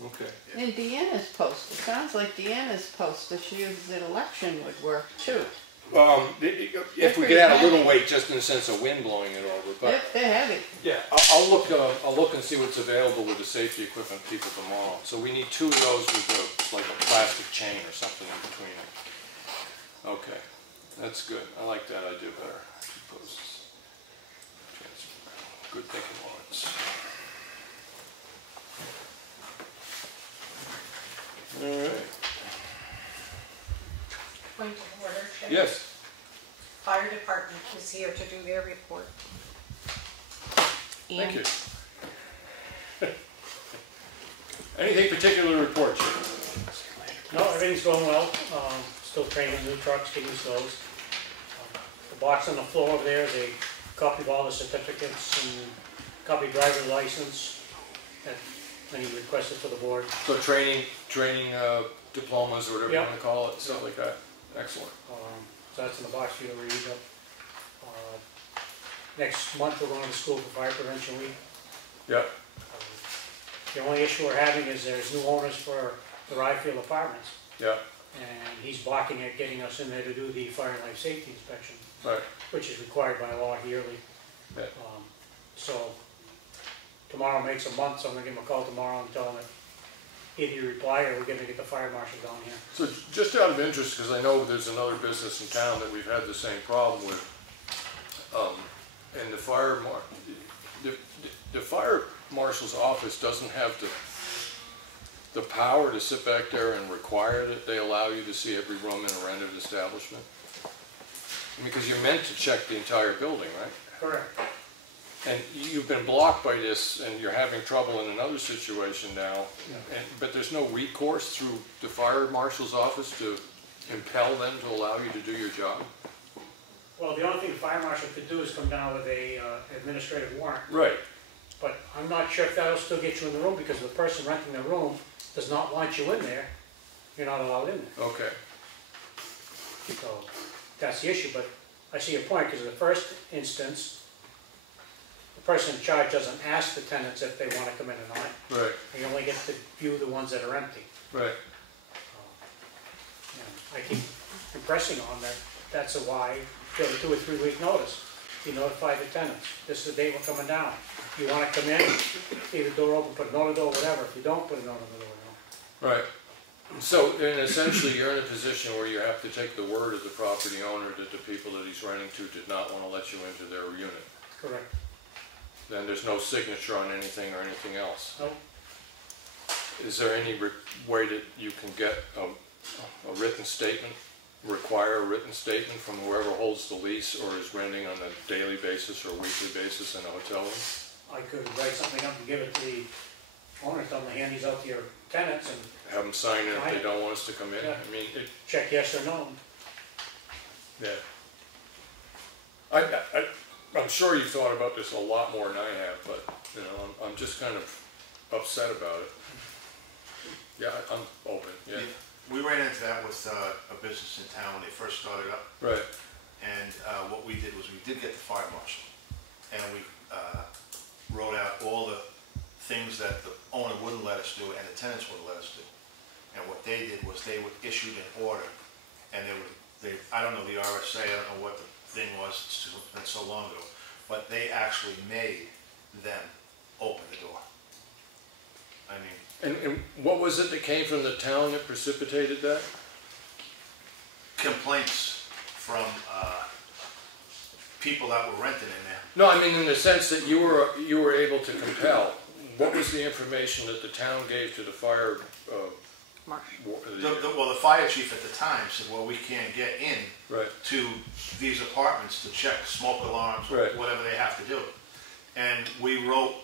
Okay. And Deanna's post, it sounds like Deanna's post that she uses at election would work too. If we could add a little weight, just in the sense of wind blowing it over, but They're heavy. yeah, I'll look and see what's available with the safety equipment people tomorrow. So we need 2 of those with like a plastic chain or something in between them. Okay, that's good. I like that idea better. 2 posts. Good thinking, Lawrence. All right. Point of order, Chair. Yes. Fire department is here to do their report. Thank you. Anything particular to report, Chief? No, everything's going well. Still training new trucks, getting those. The box on the floor over there is a copy of all the certificates and copy driver's license that he requested for the board. So training diplomas or whatever you Yep. want to call it, stuff like that. Excellent. So that's in the box for you to read up. Next month we're going to school for Fire Prevention Week. Yep. The only issue we're having is there's new owners for the Ryfield Apartments. Yeah. And he's blocking at getting us in there to do the fire and life safety inspection, Right. which is required by law yearly. Yeah. So tomorrow makes a month, so I'm gonna give him a call tomorrow and tell him that either you reply or we're gonna get the fire marshal down here. So just out of interest, because I know there's another business in town that we've had the same problem with, and the fire marshal's office doesn't have the power to sit back there and require that they allow you to see every room in a rented establishment? Because you're meant to check the entire building, right? Correct. And you've been blocked by this, and you're having trouble in another situation now, but there's no recourse through the fire marshal's office to impel them to allow you to do your job? Well, the only thing the fire marshal could do is come down with a administrative warrant. Right. But I'm not sure if that'll still get you in the room, because if the person renting the room does not want you in there, you're not allowed in there. Okay. So that's the issue, but I see your point, because in the first instance, the person in charge doesn't ask the tenants if they want to come in or not. Right. They only get to view the ones that are empty. Right. I keep impressing on that, that's a why, give a 2 or 3 week notice. You notify the tenants, this is the date we're coming down. If you want to come in, leave the door open, put a note on the door, whatever. If you don't, put a note on the door. Right. So, and essentially, you're in a position where you have to take the word of the property owner that the people that he's renting to did not want to let you into their unit. Correct. Then there's no signature on anything or anything else. Nope. Is there any way that you can get a written statement, require a written statement from whoever holds the lease or is renting on a daily basis or weekly basis in a hotel room? I could write something up and give it to the owner, tell them to hand these out to your tenants and Have them sign it if they don't want us to come in? Yeah. I mean, check yes or no. yeah. I'm sure you've thought about this a lot more than I have, but, you know, I'm just kind of upset about it. Yeah, I'm open, yeah. We ran into that with a business in town when they first started up. Right. And what we did was we did get the fire marshal. And we wrote out all the things that the owner wouldn't let us do and the tenants wouldn't let us do. And what they did was they would issue an order, and I don't know the RSA, I don't know what the thing was, it's been so long ago, but they actually made them open the door. I mean. And what was it that came from the town that precipitated that? Complaints from people that were renting in there. No, I mean in the sense that you were able to compel. What was the information that the town gave to the fire? Well, the fire chief at the time said, well, we can't get in to these apartments to check smoke alarms or whatever they have to do. And we wrote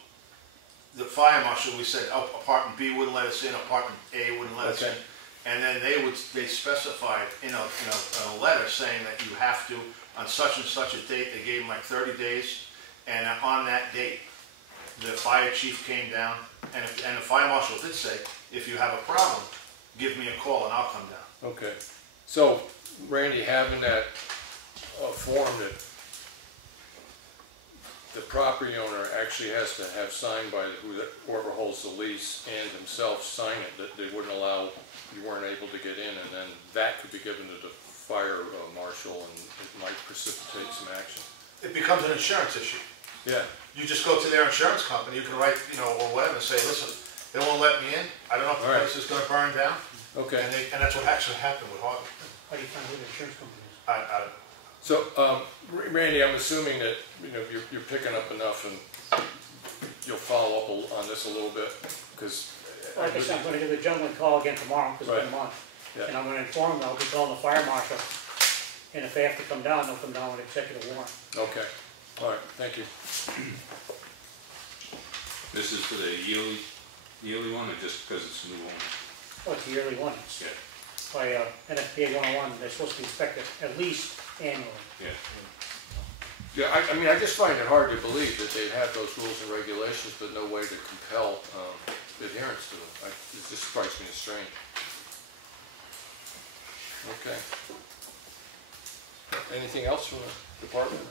the fire marshal, we said, oh, apartment B wouldn't let us in, apartment A wouldn't let us in. And then they specified in a letter saying that you have to, on such and such a date, they gave them like 30 days, and on that date, the fire chief came down, and the fire marshal did say, if you have a problem, give me a call and I'll come down. Okay. So, Randy, having that form that the property owner actually has to have signed by whoever holds the lease and himself sign it, that they wouldn't allow, you weren't able to get in, and then that could be given to the fire marshal and it might precipitate some action. It becomes an insurance issue. Yeah. You just go to their insurance company, you can write, or whatever, and say, listen, they won't let me in, I don't know if the place is going to burn down. Okay. And that's what actually happened with Harvey. How do you find who the insurance company is? I don't know. So, Randy, I'm assuming that you're picking up enough, and you'll follow up on this a little bit, because. Like I said, I'm going to give the gentleman a call again tomorrow, because it's been a month. Yeah. And I'm going to inform them, I'll be calling the fire marshal, and if they have to come down, they'll come down with executive warrant. Okay. All right. Thank you. This is for the yearly one, or just because it's a new one? Oh, it's a yearly one. Yeah. By NFPA 101, they're supposed to be inspected at least annually. Yeah. Yeah, I mean, I just find it hard to believe that they have those rules and regulations, but no way to compel adherence to them. It just strikes me as strange. Okay. Anything else from the department?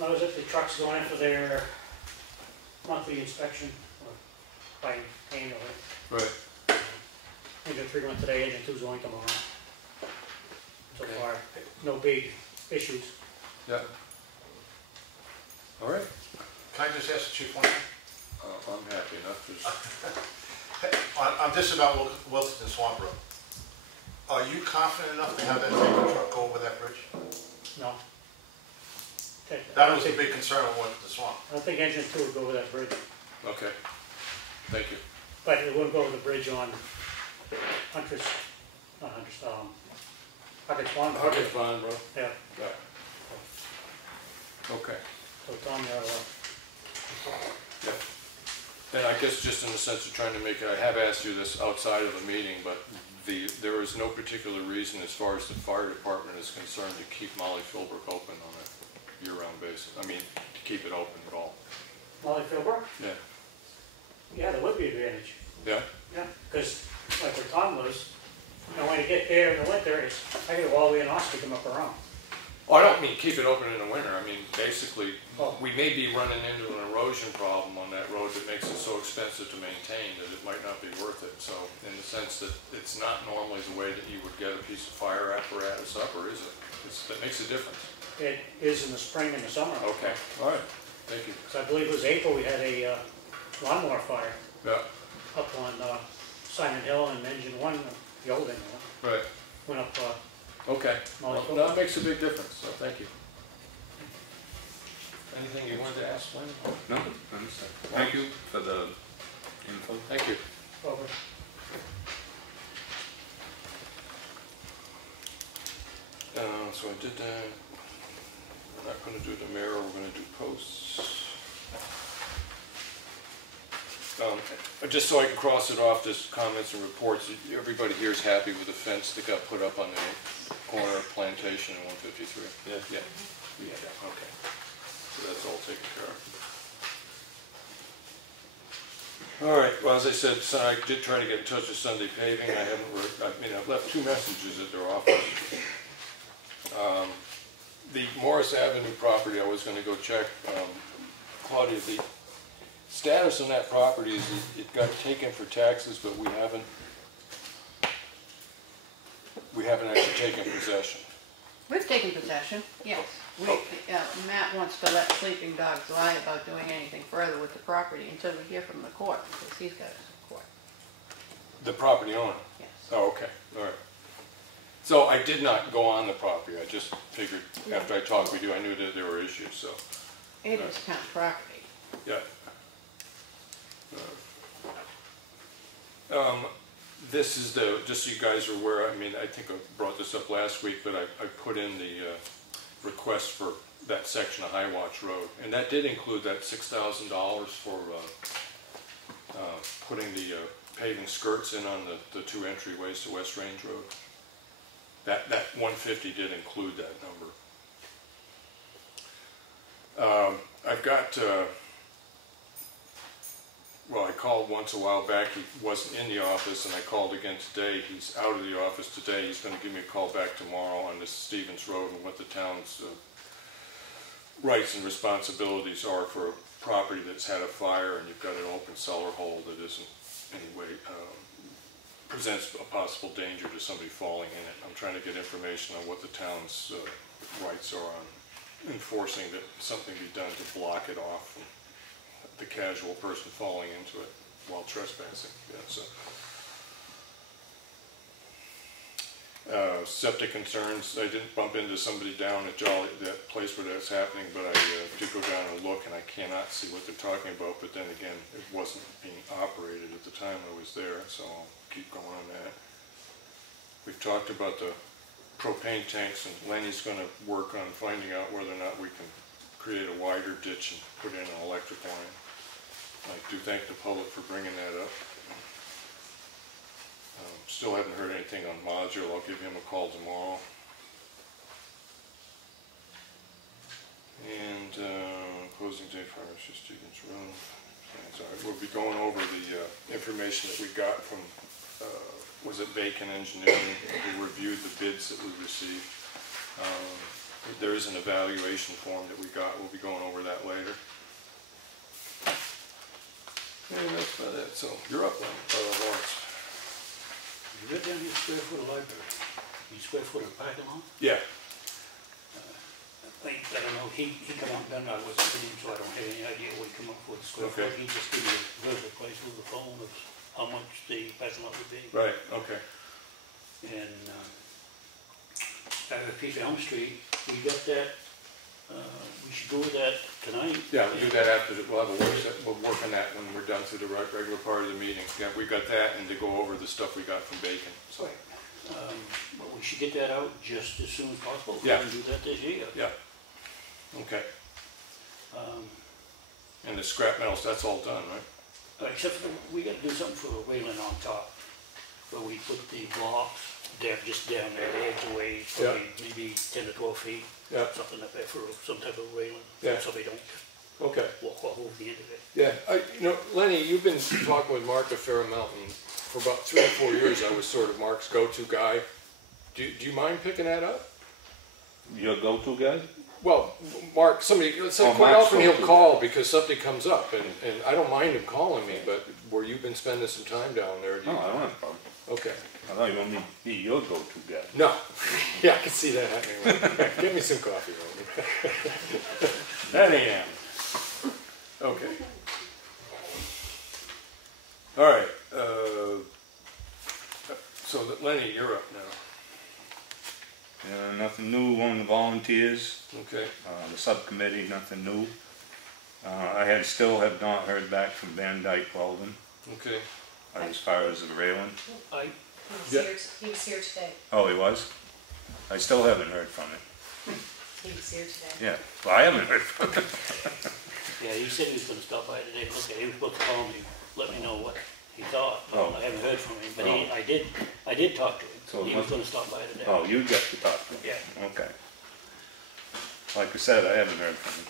That was it. The truck's going in for their monthly inspection, or annually. Right. Engine 3 went today, engine 2's going tomorrow. So far, no big issues. Yeah. All right. Can I just ask the chief one thing? I'm happy enough. On this about Wilton Swamp Road, are you confident enough to have that tanker truck go over that bridge? No. That was a big concern on Wilton Swamp. I don't think engine 2 would go over that bridge. Okay. Thank you. But it wouldn't go over the bridge on Huckett Pond. Huckett Pond, bro. Yeah. Okay. So it's on there. Yeah. And I guess just in the sense of trying to make it, I have asked you this outside of the meeting, but there is no particular reason as far as the fire department is concerned to keep Molly Philbrook open on a year-round basis. I mean, to keep it open at all. Molly Philbrook? Yeah. Yeah, there would be advantage. Yeah? Yeah, because like where Tom lives, when you get there in the winter, I gotta go all the way in Oscar to come up around. Oh, I don't mean keep it open in the winter. I mean, basically, we may be running into an erosion problem on that road that makes it so expensive to maintain that it might not be worth it. So, in the sense that it's not normally the way that you would get a piece of fire apparatus up, or is it? That makes a difference. It is in the spring and the summer. Okay, all right, thank you. So I believe it was April, we had a lawnmower fire. Yeah. Up on Simon Hill and Engine 1, the old engine 1. Right. Went up Okay. Molly Well, that makes a big difference, so thank you. Anything you wanted to ask, Lynn? No, understand. Thank you for the info. Thank you. over. So I did that. We're not going to do the mayor, we're going to do posts. Just so I can cross it off, just comments and reports. Everybody here is happy with the fence that got put up on the corner of Plantation and 153. Yeah. Yeah. Yeah. Okay. So that's all taken care of. All right, well, as I said, so I did try to get in touch with Sunday Paving. I haven't, I've left 2 messages at their office. The Morris Avenue property, I was gonna go check, Claudia, the status on that property is it got taken for taxes, but we haven't actually taken possession. We've taken possession, yes. Matt wants to let sleeping dogs lie about doing anything further with the property until we hear from the court, because he's got a court. The property owner? Yes. Oh, okay, all right. So I did not go on the property, I just figured after I talked with you, I knew that there were issues, so. It is town property. Yeah. This is just so you guys are aware, I mean, I think I brought this up last week, but I put in the request for that section of High Watch Road, and that did include that $6,000 for putting the paving skirts in on the 2 entryways to West Range Road. That 150 did include that number. I've got, well, I called once a while back, he wasn't in the office, and I called again today. He's out of the office today. He's going to give me a call back tomorrow on this Stevens Road and what the town's rights and responsibilities are for a property that's had a fire and you've got an open cellar hole that isn't anyway presents a possible danger to somebody falling in it. I'm trying to get information on what the town's rights are on enforcing that something be done to block it off from the casual person falling into it while trespassing. Yeah, so. Septic concerns, I didn't bump into somebody down at Jolly, that place where that's happening, but I did go down and look, and I cannot see what they're talking about, but then again, it wasn't being operated at the time I was there, so I'll keep going on that. We've talked about the propane tanks, and Lenny's going to work on finding out whether or not we can create a wider ditch and put in an electric line. I do thank the public for bringing that up. Still haven't heard anything on Module. I'll give him a call tomorrow. And closing date for Stevens Road. We'll be going over the information that we got from, was it Bacon Engineering, who reviewed the bids that we received. There is an evaluation form that we got. We'll be going over that later. And that's about it. So you're up then, Lawrence. You read down your square foot of library, your square foot of parking lot? Yeah. I don't know, he come out and done, I wasn't with him, so I don't have any idea what he come up with square foot. He just gave me a verbal price over the phone of how much the parking lot would be. Right, okay. And out of Piece Elm Street, we got that, we should go with that tonight. Yeah, we'll do that after, we'll have a work set, we'll work on that when we're done through the regular part of the meeting. Yeah, we got that, and to go over the stuff we got from Bacon. So. But we should get that out just as soon as possible. Yeah. We can do that this year. Yeah. Okay. And the scrap metals, that's all done, right? Except for we got to do something for the railing on top, where we put the blocks just down there, the edge away, probably maybe 10 to 12 feet. Yeah. Something up there for some type of railing, so they don't walk all over the end of it. Yeah, you know, Lenny, you've been talking with Mark a fair amount, and for about 3 or 4 years I was sort of Mark's go-to guy. Do you mind picking that up? Your go-to guy? Well, Mark, quite often he'll call because something comes up, and I don't mind him calling me, but where you've been spending some time down there, No, I don't have a problem. Okay. I thought you want me to be your go-to guy. No. Yeah, I can see that happening. Give me some coffee, Roman. That AM. Okay. All right. So, Lenny, you're up now. Nothing new on the volunteers. Okay. The subcommittee, nothing new. I still have not heard back from Van Dyke Weldon. Okay. As far as the railing. He was here today. Oh, he was? I still haven't heard from him. He was here today. Yeah, well, I haven't heard from him. Yeah, he said he was going to stop by today. Look, he was supposed to call me, let me know what he thought. Oh. I haven't heard from him, but I did talk to him. So he was going to stop by today. Oh, you got to talk to him? Yeah. Okay. Like I said, I haven't heard from him.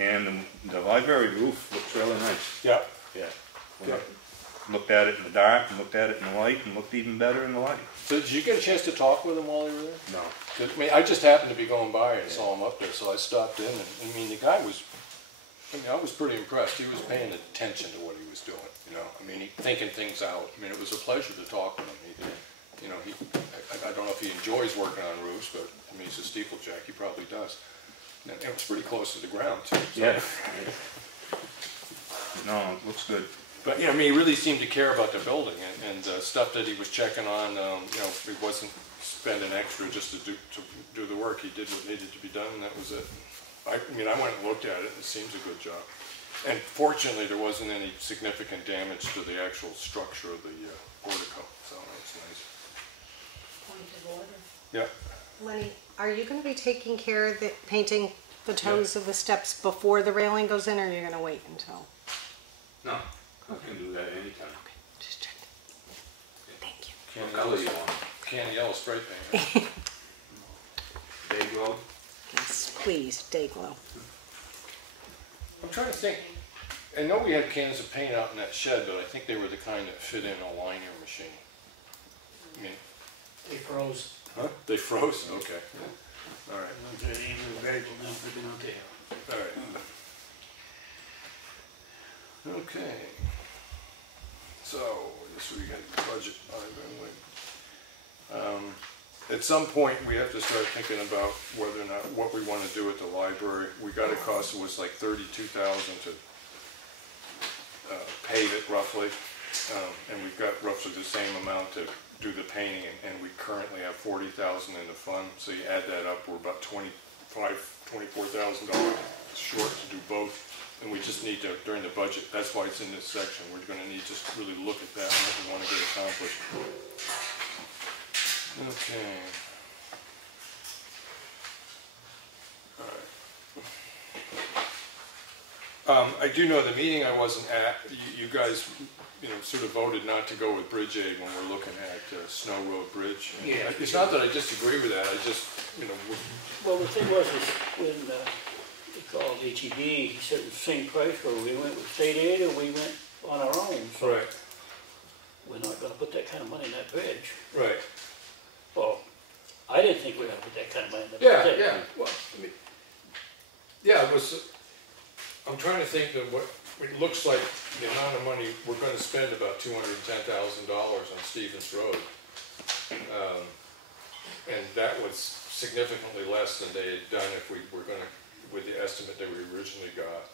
And the library roof looks really nice. Yeah. Yeah. Looked at it in the dark, and looked at it in the light, and looked even better in the light. So did you get a chance to talk with him while you were there? No. I mean, I just happened to be going by and saw him up there, so I stopped in, and I mean, the guy was, I was pretty impressed. He was paying attention to what he was doing, you know. I mean, he thinking things out. I mean, it was a pleasure to talk with him. He, you know, I don't know if he enjoys working on roofs, but I mean, he's a steeplejack. He probably does. And it was pretty close to the ground, too. So. Yeah. No, it looks good. But, you know, I mean, he really seemed to care about the building and stuff that he was checking on, you know, he wasn't spending extra just to do the work. He did what needed to be done, and that was it. I mean, I went and looked at it, and it seems a good job. And fortunately, there wasn't any significant damage to the actual structure of the portico, so that's nice. Point of order. Yeah. Lenny, are you going to be taking care of the painting the toes of the steps before the railing goes in, or are you going to wait until? No, I can do that anytime. Okay, just check. Thank you. What color you want? Candy yellow spray paint. Day glow? Yes, please, day glow. I'm trying to think. I know we had cans of paint out in that shed, but I think they were the kind that fit in a liner machine. I mean, They froze. huh? They froze? Okay. Yeah. All right. They ain't even variable now, they've been out there. All right. Okay. So, I guess we got the budget anyway. At some point, we have to start thinking about whether or not what we want to do at the library. We got a cost, it was like $32,000 to pave it roughly, and we've got roughly the same amount to do the painting, and we currently have $40,000 in the fund. So you add that up, we're about $24,000 short to do both. And we just need to, during the budget, that's why it's in this section, we're going to need to just really look at that and what we want to get accomplished. Okay. All right. I do know the meeting I wasn't at, you guys, you know, sort of voted not to go with Bridge Aid when we're looking at Snow Road Bridge. Yeah. It's not that I disagree with that, I just, you know. Well, the thing was, is when he called HED, he said it was the same price, where we went with state aid or we went on our own. So right. We're not gonna put that kind of money in that bridge. Right. Well, I didn't think we were gonna put that kind of money in the bridge. Yeah. Well, I mean, yeah, it was, I'm trying to think of what, it looks like the amount of money we're gonna spend about $210,000 on Stevens Road. And that was significantly less than they had done if we were gonna, with the estimate that we originally got.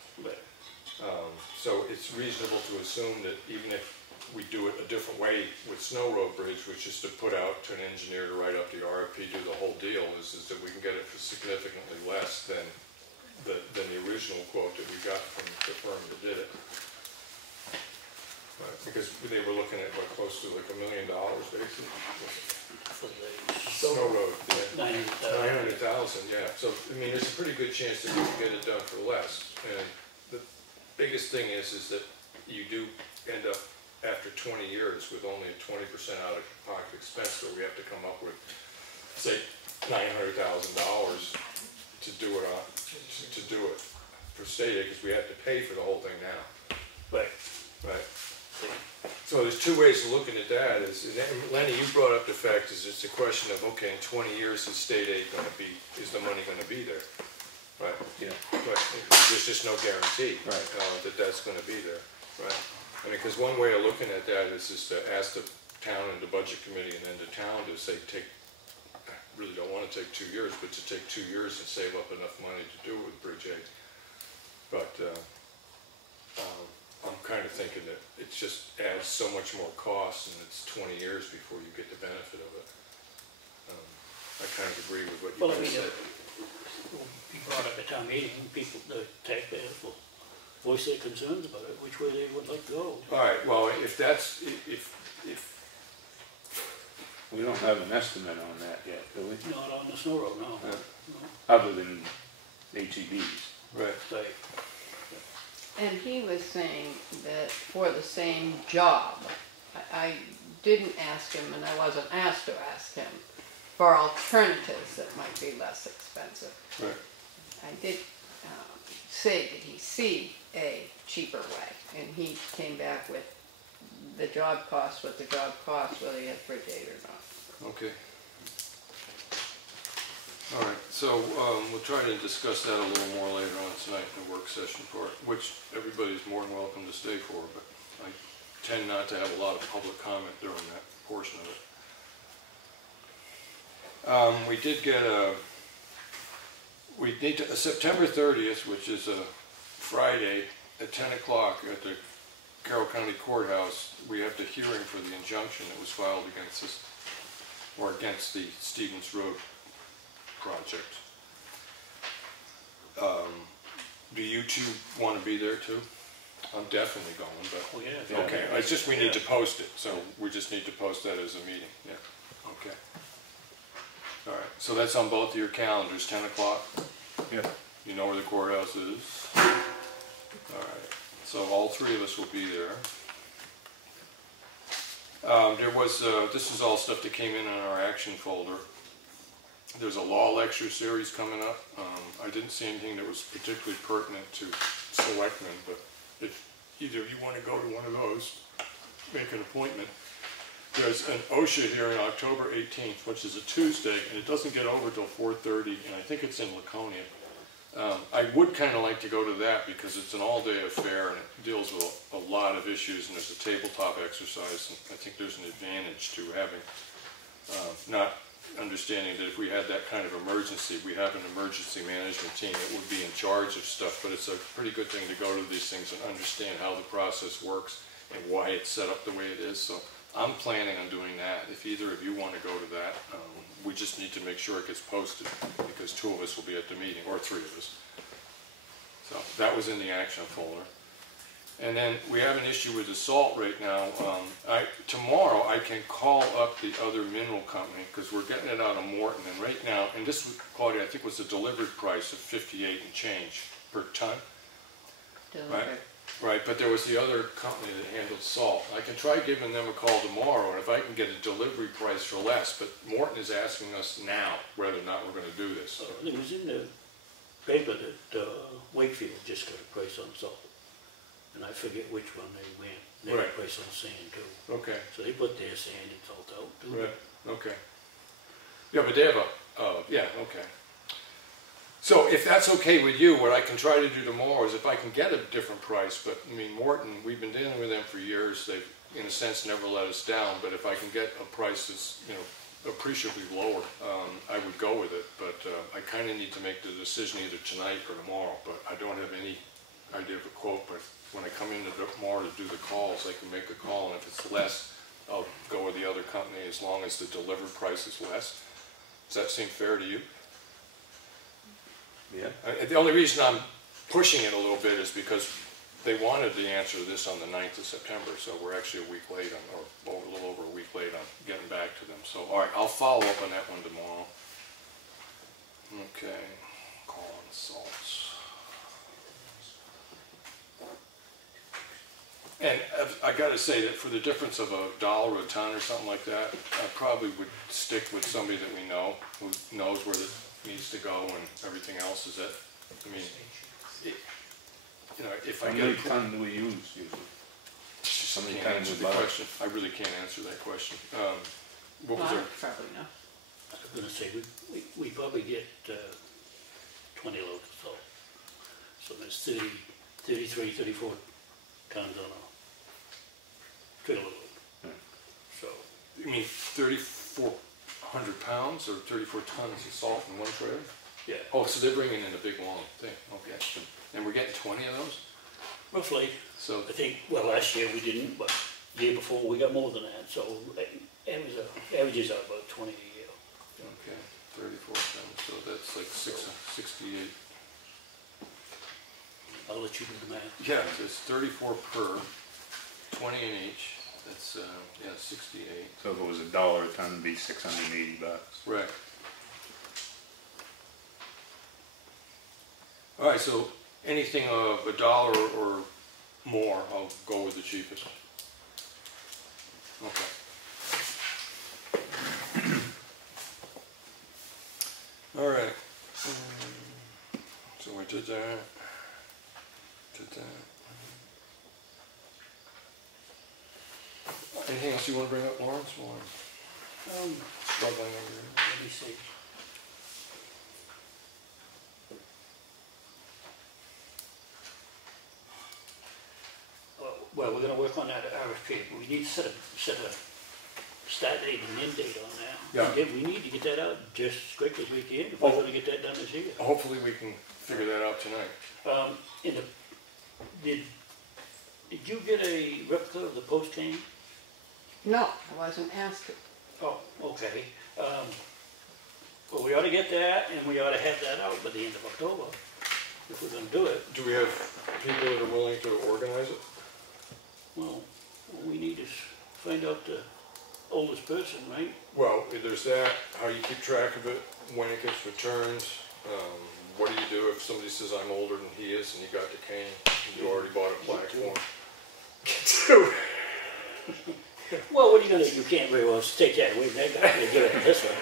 So it's reasonable to assume that even if we do it a different way with Snow Road Bridge, which is to put out to an engineer to write up the RFP, do the whole deal, is that we can get it for significantly less than the original quote that we got from the firm that did it. Because they were looking at, what, close to like $1 million basically. For the Snow Road, yeah. 900,000. 900,000, yeah. So, I mean, there's a pretty good chance that we can get it done for less. And the biggest thing is that you do end up after 20 years with only a 20% out of pocket expense, so we have to come up with, say, $900,000 to do it for state aid, because we have to pay for the whole thing now. Right. Right. So there's two ways of looking at that. Lenny, you brought up the fact is it's a question of, okay, in 20 years is state aid going to be, is the money going to be there? Right. Yeah. But there's just no guarantee that that's going to be there. Right. I mean, because one way of looking at that is just to ask the town and the budget committee and then the town to say, I really don't want to take 2 years, but to take 2 years and save up enough money to do it with Bridge Aid. But I'm kind of thinking that it just adds so much more cost, and it's 20 years before you get the benefit of it. I kind of agree with what you guys said. Be brought up at town meeting, and people, the taxpayers will voice their concerns about it, which way they would like to go. All right, well, if that's, if We don't have an estimate on that yet, do we? Not on the Snow Road, no. No. No. Other than HEDs. Right. Like, And he was saying that for the same job, I didn't ask him, and I wasn't asked to ask him, for alternatives that might be less expensive. Right. I did say, did he see a cheaper way? And he came back with the job cost, what the job cost, whether you had for a date or not. Okay. All right, so we'll try to discuss that a little more later on tonight in the work session part, which everybody's more than welcome to stay for, but I tend not to have a lot of public comment during that portion of it. We did get we need to, September 30th, which is a Friday at 10 o'clock at the Carroll County Courthouse, we have the hearing for the injunction that was filed against us, or against the Stevens Road project. Do you two want to be there too? I'm definitely going, but Oh, yeah. okay. It's just we need to post it, so we just need to post that as a meeting. Yeah. Okay. All right. So that's on both of your calendars. 10 o'clock. Yeah. You know where the courthouse is. All right. So all three of us will be there. There was this is all stuff that came in on our action folder. There's a law lecture series coming up. I didn't see anything that was particularly pertinent to selectmen, but if either of you want to go to one of those, make an appointment. There's an OSHA hearing October 18th, which is a Tuesday, and it doesn't get over till 4:30, and I think it's in Laconia. I would kind of like to go to that because it's an all-day affair and it deals with a lot of issues, and there's a tabletop exercise, and I think there's an advantage to having not understanding that if we had that kind of emergency, we have an emergency management team that would be in charge of stuff, but it's a pretty good thing to go to these things and understand how the process works and why it's set up the way it is. So I'm planning on doing that. If either of you want to go to that, we just need to make sure it gets posted because two of us will be at the meeting, or three of us. So that was in the action folder. And then we have an issue with the salt right now. Tomorrow I can call up the other mineral company because we're getting it out of Morton. And right now, and this was, Claudia, I think was a delivered price of 58 and change per ton. Right? Right, but there was the other company that handled salt. I can try giving them a call tomorrow, and if I can get a delivery price for less, but Morton is asking us now whether or not we're going to do this. It was in the paper that Wakefield just got a price on salt. And I forget which one they went. They had a price on sand too. Okay. So they put their sand and salt out too. Right, okay. Yeah, but they have yeah, okay. So if that's okay with you, what I can try to do tomorrow is if I can get a different price, but I mean, Morton, we've been dealing with them for years. They've, in a sense, never let us down, but if I can get a price that's, you know, appreciably lower, I would go with it, but I kind of need to make the decision either tonight or tomorrow, but I don't have any idea of a quote, but when I come in tomorrow to do the calls, I can make a call, and if it's less, I'll go with the other company as long as the delivered price is less. Does that seem fair to you? Yeah. The only reason I'm pushing it a little bit is because they wanted the answer to this on the 9th of September, so we're actually a week late on, or a little over a week late on getting back to them. So, all right, I'll follow up on that one tomorrow. Okay, call on salts. And I got to say that for the difference of $1 a ton or something like that, I probably would stick with somebody that we know, who knows where it needs to go and everything else. Is that, I mean, you know, if I get... How many tons do we use usually? How many tons would the question? I really can't answer that question. What was Probably no. I was going to say, we probably get 20 loads of salt. So there's 33, 34 tons on a trailer load. So. You mean 3,400 pounds or 34 tons of salt in one trailer? Yeah. Oh, so they're bringing in a big long thing. Okay. And we're getting 20 of those? Roughly. So I think, well, last year we didn't, but the year before we got more than that. So averages out about 20 a year. Okay, 34 tons. So that's like 68. I'll let you do the math. Yeah, it's 34 per, 20 in each. That's, yeah, 68. So if it was $1 a ton, it'd be $680. Right. All right, so anything of $1 or more, I'll go with the cheapest. Okay. All right. So we did that. Anything else you want to bring up, Lawrence? Or struggling over here? Let me see. Well, we're gonna work on that RFP. We need to set a start date and end date on that. Yeah. We need to get that out just as quick as we can, if we're gonna get that done this year. Hopefully we can figure that out tonight. Did you get a replica of the post cane? No, I wasn't asked to. Oh, okay. Well, we ought to get that, and we ought to have that out by the end of October, if we're gonna do it. Do we have people that are willing to organize it? Well, what we need is find out the oldest person, right? Well, there's that, how you keep track of it, when it gets returned. What do you do if somebody says I'm older than he is and you got the cane, and you already bought a plaque for him? Well, what are you gonna do? You can't very well take that away from that guy and give it to this one,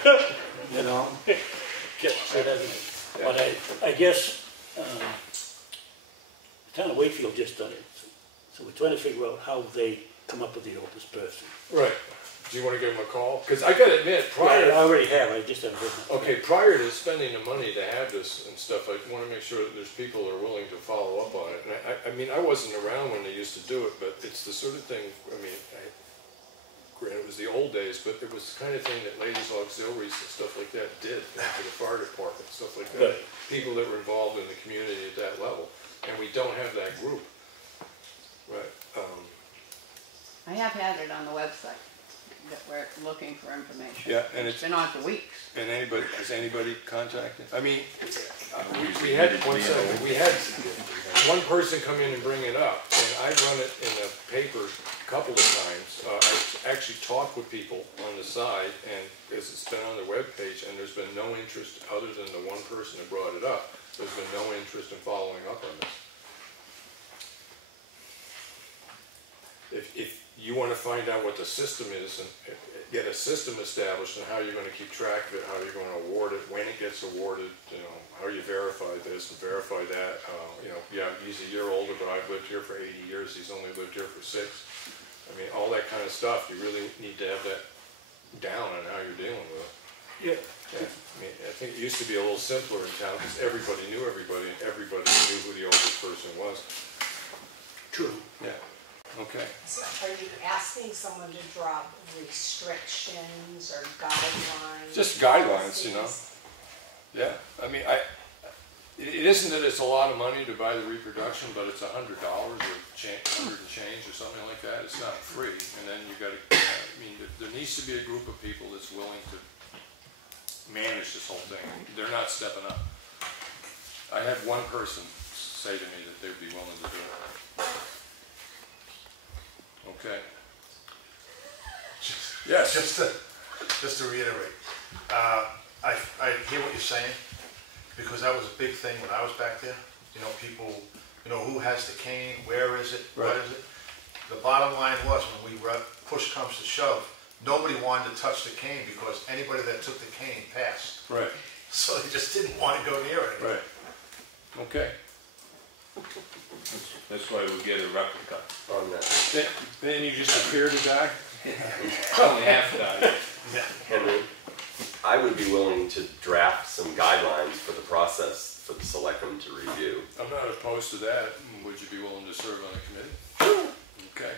you know? So it doesn't, but I guess, the town of Wakefield just done it. So we're trying to figure out how they come up with the oldest person. Right. Do you want to give him a call? Because I gotta admit, I already have, I just haven't written it. Okay, prior to spending the money to have this and stuff, I want to make sure that there's people that are willing to follow up on it. And I mean, I wasn't around when they used to do it, but it's the sort of thing, I mean, granted, it was the old days, but it was the kind of thing that ladies' auxiliaries and stuff like that did for the fire department, stuff like that. Right. People that were involved in the community at that level. And we don't have that group. Right. I have had it on the website, that we're looking for information. Yeah, and It's been on for weeks. And has anybody contacted? I mean, we had one person come in and bring it up, and I run it in the paper a couple of times. I actually talked with people on the side, and it's been on the webpage, and there's been no interest other than the one person that brought it up. There's been no interest in following up on this. If you want to find out what the system is and get a system established and how you're going to keep track of it, how you're going to award it, when it gets awarded, you know, how you verify this and verify that. You know, yeah, he's a year older, but I've lived here for 80 years. He's only lived here for 6. I mean, all that kind of stuff. You really need to have that down on how you're dealing with it. Yeah. I mean, I think it used to be a little simpler in town because everybody knew everybody and everybody knew who the oldest person was. True. Yeah. Okay. So are you asking someone to drop restrictions or guidelines? Just guidelines, you know. Yeah, I mean, it isn't that it's a lot of money to buy the reproduction, but it's $100 or $100 and change or something like that. It's not free, and then you got to. I mean, there needs to be a group of people that's willing to manage this whole thing. They're not stepping up. I had one person say to me that they'd be willing to do it. Okay. Yes. Just to reiterate, I hear what you're saying, because that was a big thing when I was back there. You know, people, you know, who has the cane, where is it, right. What is it? The bottom line was, when push comes to shove, nobody wanted to touch the cane because anybody that took the cane passed. Right. So they just didn't want to go near it. Right. Okay. That's why we get a replica on that. Then you just appear to die? Only half died. Henry, I would be willing to draft some guidelines for the process for the selectmen to review. I'm not opposed to that. Would you be willing to serve on the committee? Okay.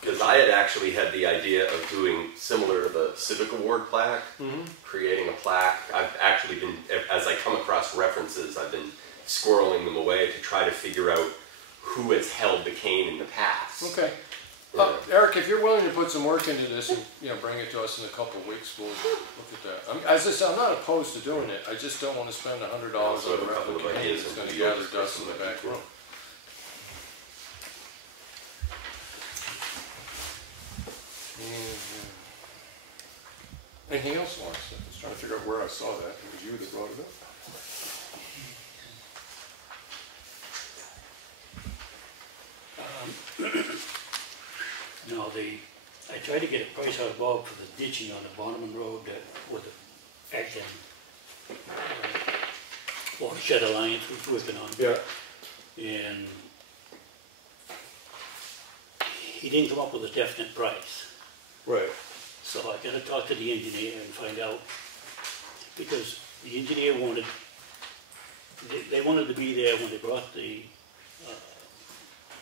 Because I had actually had the idea of doing similar to the Civic Award plaque, creating a plaque. I've actually been, as I come across references, I've been squirreling them away to try to figure out who has held the cane in the past. Okay. Eric, if you're willing to put some work into this and bring it to us in a couple of weeks, we'll look at that. As I said, I'm not opposed to doing it. I just don't want to spend $100 on a replica that's going to gather dust in the back room. Anything else, Lawrence? I was trying to figure out where I saw that. It was you that brought it up. No, I tried to get a price out of Bob for the ditching on the Bonneman Road that with the Acton Watershed Alliance was working on. Yeah. And he didn't come up with a definite price. Right. So I gotta talk to the engineer and find out, because the engineer wanted, they wanted to be there when they brought the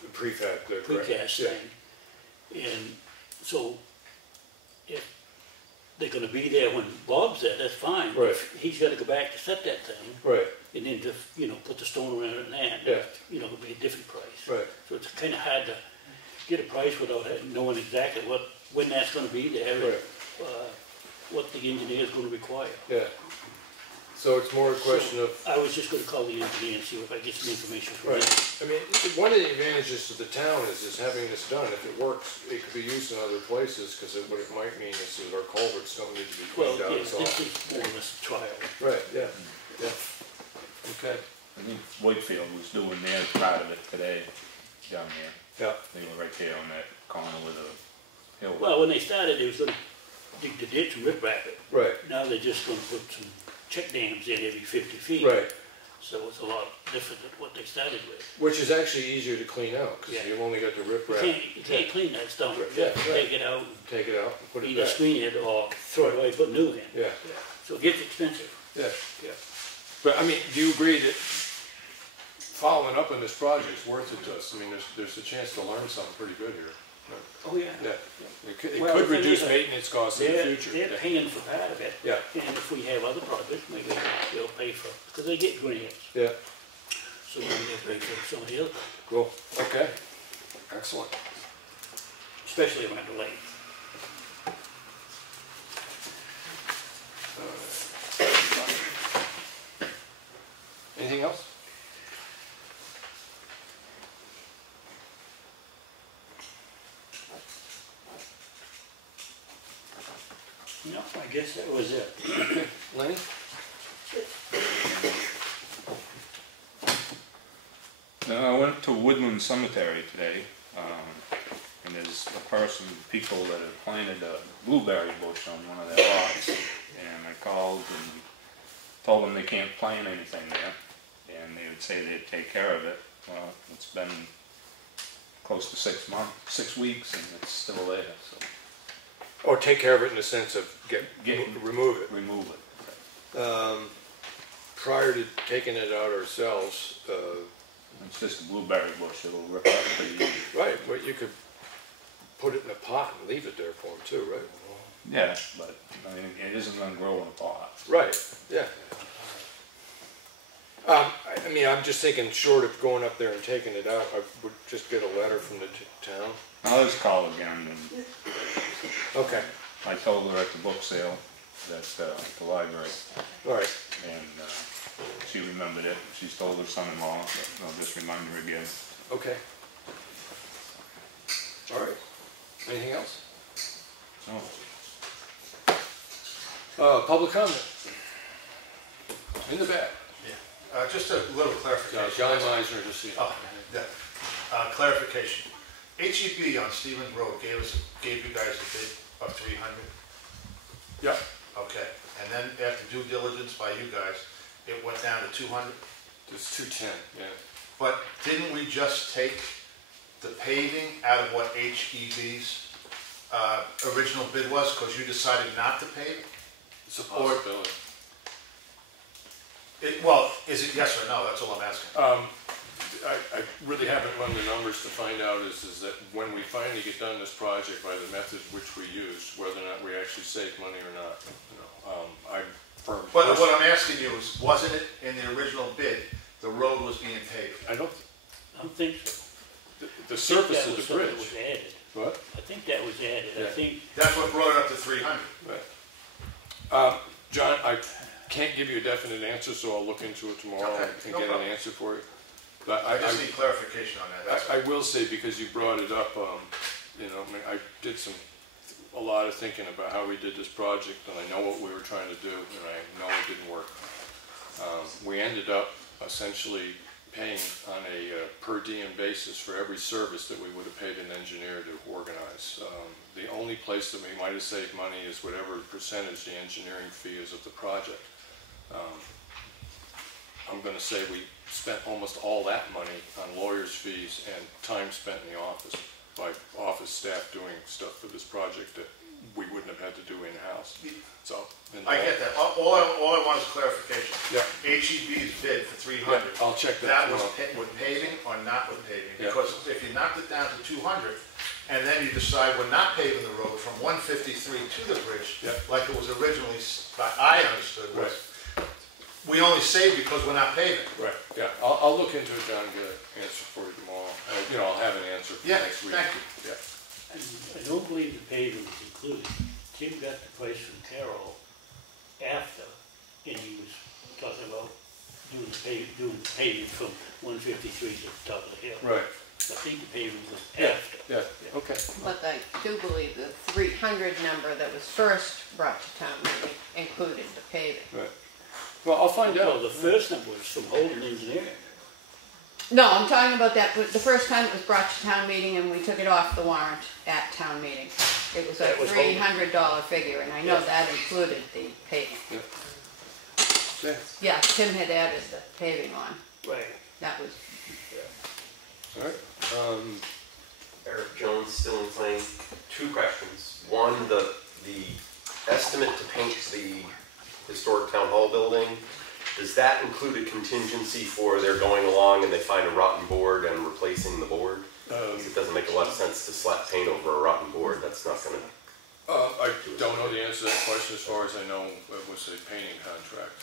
The prefab, the precast yeah. thing. And so, if they're gonna be there when Bob's there, that's fine. Right. If he's gotta go back to set that thing, Right. and then just, you know, put the stone around it and that, Yeah. you know, it'll be a different price. Right. So it's kinda hard to get a price without knowing exactly when that's gonna be there, and, Right. what the engineer's gonna require. Yeah. So it's more a question of. I was just gonna call the engineer and see if I get some information from him. Right. I mean, one of the advantages to the town is having this done. If it works, it could be used in other places, because what it might mean is that our culverts don't need to be Well, cleaned out yeah, as this often. is more or less a trial. Right, yeah, yeah. Okay. I think Wakefield was doing their part of it today down there. Yeah. They were right there on that corner with the hill. Well, when they started, they was gonna dig the ditch and rip-wrap it. Right. Now they're just gonna put some check dams in every 50 feet. Right. So it's a lot different than what they started with. Which is actually easier to clean out, because Yeah. you've only got the rip You wrap. can't clean that stone. Yeah, Just right. take it out, Take it out and put it either back. screen it or throw it away, put new in. Yeah, So it gets expensive. yeah, yeah. But I mean, do you agree that following up on this project is worth it to us? I mean, there's a chance to learn something pretty good here. Oh, yeah. Yeah. It Well, could the thing reduce is, maintenance costs in the future. They're Yeah. paying for part of it. Yeah. And if we have other projects, maybe they'll pay for, because they get grants. Yeah, So maybe they'll pay for some of the other, cool, okay, excellent. especially around the lake. Anything else? No, I guess that was it. Lenny? I went to Woodland Cemetery today, and there's people that have planted a blueberry bush on one of their lots, and I called and told them they can't plant anything there, and they would say they'd take care of it. Well, it's been close to 6 weeks, and it's still there, so. Or take care of it in the sense of remove it. Remove it. Prior to taking it out ourselves, it's just a blueberry bush, it'll rip up pretty easy. right, but you could put it in a pot and leave it there for them too, right? Yeah, but I mean, it isn't gonna grow in a pot. Right, yeah. I mean, I'm just thinking, short of going up there and taking it out, I would just get a letter from the town. I'll just call again, and Okay, I told her at the book sale that, at the library, all right. and she remembered it. She's told her son-in-law, but I'll just remind her again. Okay. All right. Anything else? No. Public comment. In the back. Just a little clarification. John Meisner to see. Oh, yeah. Clarification. HEB on Stevens Road gave you guys a bid of 300. Yeah. Okay. And then after due diligence by you guys, it went down to 200. It's 210. Yeah. But didn't we just take the paving out of what HEB's original bid was because you decided not to pave? It's a possibility. Well, is it yes or no? That's all I'm asking. I really haven't run the numbers to find out is that when we finally get done this project by the method which we used, whether or not we actually save money or not. You know, I'm firm. But what I'm asking you is, wasn't it in the original bid, the road was being paved? I don't think so. The surface of the That bridge. was added. What? I think that was added. Yeah. I think. That's what brought it up to 300. Right. John, I can't give you a definite answer, so I'll look into it tomorrow Okay, and no get problem. an answer for you. But I just need clarification on that. That's I will say, because you brought it up, you know, I mean, I did a lot of thinking about how we did this project, and I know what we were trying to do, and I know it didn't work. We ended up essentially paying on a per diem basis for every service that we would have paid an engineer to organize. The only place that we might have saved money is whatever percentage the engineering fee is of the project. I'm going to say we spent almost all that money on lawyers' fees and time spent in the office. by office staff doing stuff for this project that we wouldn't have had to do in-house. So. I get that. All I want is clarification. Yeah. HEB's bid for 300. Yeah, I'll check that. That was with paving or not with paving? Yeah. Because if you knocked it down to 200, and then you decide we're not paving the road from 153 to the bridge, Yeah. like it was originally, I understood, was we only save because we're not paving. Right, yeah, I'll look into it, John, and get an answer for you tomorrow. You know, I'll have an answer for next week. Thank you. Yeah. I don't believe the paving was included. Tim got the price from Carol after, and he was talking about doing the paving from 153 to the top of the hill. Right. I think the paving was after. Yeah, okay. But I do believe the 300 number that was first brought to town meeting included the paving. Right. Well, I'll find Well, out. the first number was from Holden Engineering. No, I'm talking about that, the first time it was brought to town meeting and we took it off the warrant at town meeting. It was a That was $300 figure, and I know that included the paving. Yeah. Yeah, Tim had added the paving on. Right. That was, All right. Eric Jones, still in Lane. Two questions. One, the estimate to paint the historic town hall building, does that include a contingency for they're going along and they find a rotten board and replacing the board? It doesn't make a lot of sense to slap paint over a rotten board. That's not going to... I don't know the answer to that question. As far as I know, it was a painting contract.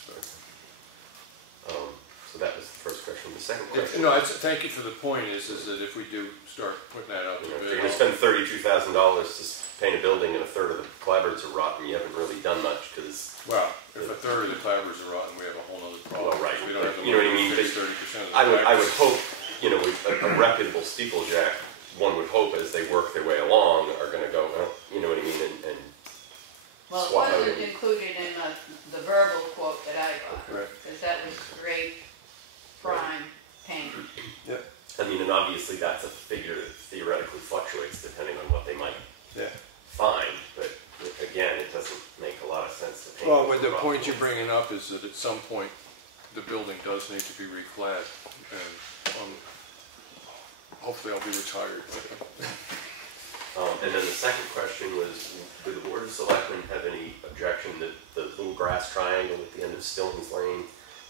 So that was the first question. The second question... No, thank you for the point is that if we do start putting that out to if bid... you're going to spend $32,000 to paint a building and a third of the clapboards are rotten, you haven't really done much because... Well, if a third of the clapboards are rotten, we have a whole other problem. Well, right. We don't have the You know what I money mean? to fix 30% of the I would clapboards. hope, you know, a reputable steeplejack, one would hope as they work their way along are going to go, you know what I mean, and well, it swap out. wasn't included in the verbal quote that I got. Right. Because that was great prime paint. Yeah. I mean, and obviously that's a figure that theoretically fluctuates depending on what they might find, but again, it doesn't make a lot of sense to paint. Well, the point you're bringing up is that at some point the building does need to be reclad, and hopefully I'll be retired. And then the second question was, do the Board of Selectmen have any objection that the little grass triangle at the end of Stillman's Lane,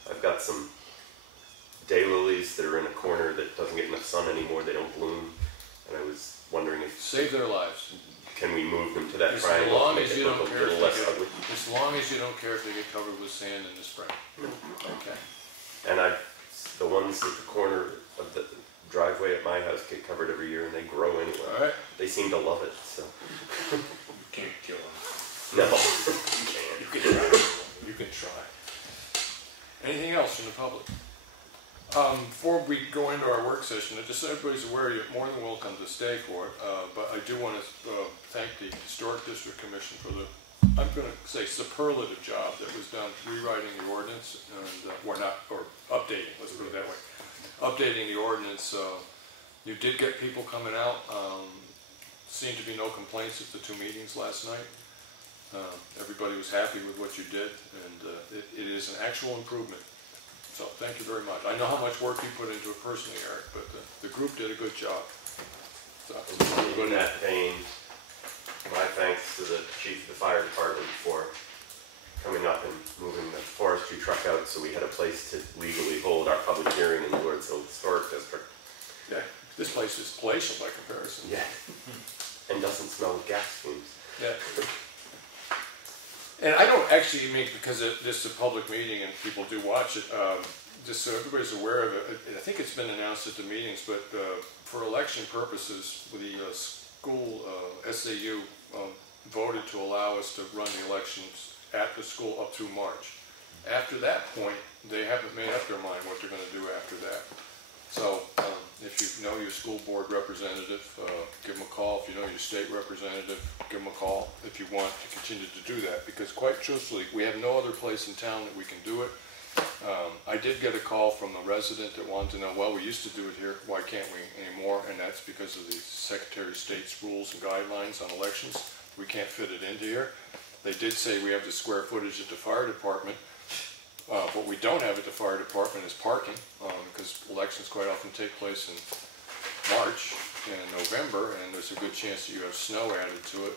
I've got some daylilies that are in a corner that doesn't get enough sun anymore, they don't bloom, and I was wondering if... Save their lives. Can we move them to that As triangle long to make as it you look don't a care little if less they ugly? get, as long as you don't care if they get covered with sand in the spring. Okay. And the ones at the corner of the driveway at my house get covered every year and they grow anyway. All right. They seem to love it, so. You can't kill them. No, you can't. You can try. You can try. Anything else from the public? Before we go into our work session, just so everybody's aware, you're more than welcome to stay for it, but I do want to thank the Historic District Commission for the, I'm going to say, superlative job that was done rewriting the ordinance, and, or updating, let's put it that way. Updating the ordinance, you did get people coming out, seemed to be no complaints at the 2 meetings last night. Everybody was happy with what you did, and it is an actual improvement. So thank you very much. I know how much work you put into it personally, Eric, but the group did a good job. So, In that vein, my thanks to the chief of the fire department for coming up and moving the forestry truck out so we had a place to legally hold our public hearing in the Lord's Hill Historic District. Yeah, this place is palatial by comparison. Yeah. And doesn't smell of gas fumes. Yeah. And I don't actually mean, because this is a public meeting and people do watch it, just so everybody's aware of it, I think it's been announced at the meetings, but for election purposes, the school SAU voted to allow us to run the elections at the school up through March. After that point, they haven't made up their mind what they're going to do after that. So if you know your school board representative, give them a call. If you know your state representative, give them a call if you want to continue to do that. Because quite truthfully, we have no other place in town that we can do it. I did get a call from a resident that wanted to know, well, we used to do it here, why can't we anymore? And that's because of the Secretary of State's rules and guidelines on elections. We can't fit it into here. They did say we have the square footage at the fire department. What we don't have at the fire department is parking, because elections quite often take place in March and November, and there's a good chance that you have snow added to it.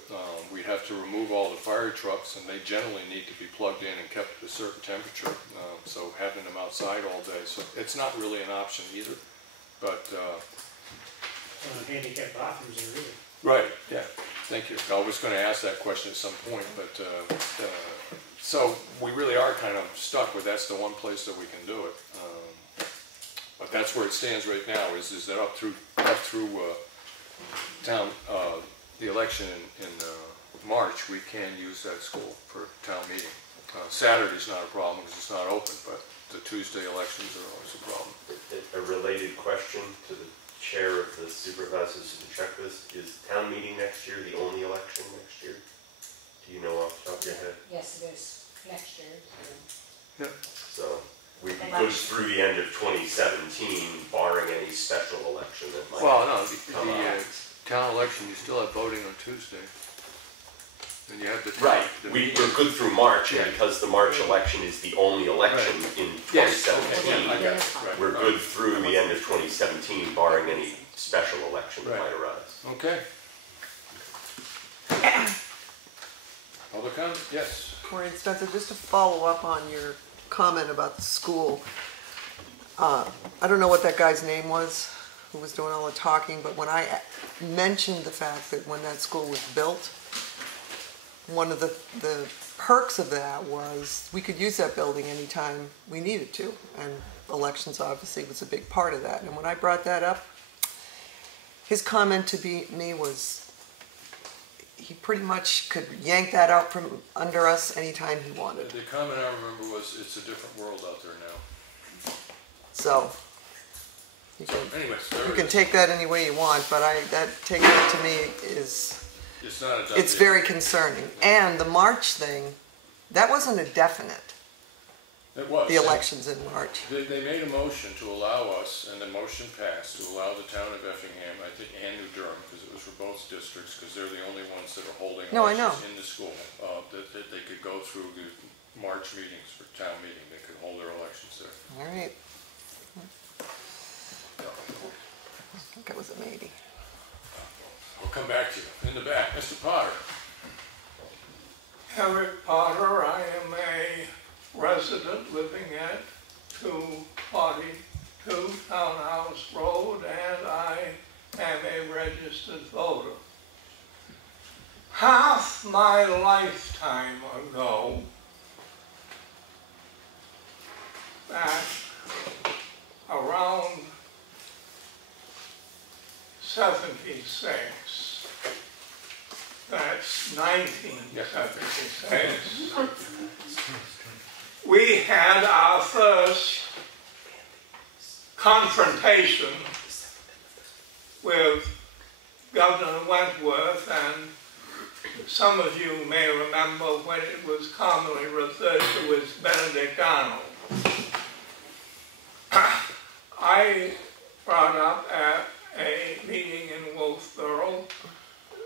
We'd have to remove all the fire trucks, and they generally need to be plugged in and kept at a certain temperature. So having them outside all day, so it's not really an option either. But handicap bathrooms are really. right, yeah. Thank you. I was going to ask that question at some point, but so we really are kind of stuck with that's the one place that we can do it. But that's where it stands right now. Is that up through town the election in March, we can use that school for town meeting. Saturday's not a problem because it's not open, but the Tuesday elections are always a problem. A related question to the chair of the supervisors of the checklist, is town meeting next year the only election next year? Do you know off the top of your head? Yes, it is, next year. Yeah. So we could go through the end of 2017, barring any special election that might Well, no, come the up. town election, you still have voting on Tuesday. And you have the Right, the we're good through March, and Yeah. because the March election is the only election in Yes, 2017, okay, I got it, right. we're good through the end of 2017, barring any special election that Right. might arise. Okay. Public comment? Yes. Maureen Spencer, just to follow up on your comment about the school. I don't know what that guy's name was, who was doing all the talking, but when I mentioned the fact that when that school was built, one of the perks of that was we could use that building anytime we needed to, and elections obviously was a big part of that. And when I brought that up, his comment to me was he pretty much could yank that out from under us anytime he wanted. The comment I remember was, it's a different world out there now. So you can take that any way you want, but that take that to me is it's not a done it's deal. very concerning. And the March thing, that wasn't a definite. It was. The elections in March. They made a motion to allow us, and the motion passed, to allow the town of Effingham, I think, and New Durham, because it was for both districts, because they're the only ones that are holding elections in the school, that they could go through the March meetings for town meeting. They could hold their elections there. All right. I think it was a maybe. We'll come back to you. In the back, Mr. Potter. Eric Potter, I am a resident living at 242 Townhouse Road, and I am a registered voter. Half my lifetime ago, back around 76, that's 1976, we had our first confrontation with Governor Wentworth, and some of you may remember when it was commonly referred to as Benedict Arnold. I brought up at a meeting in Wolfboro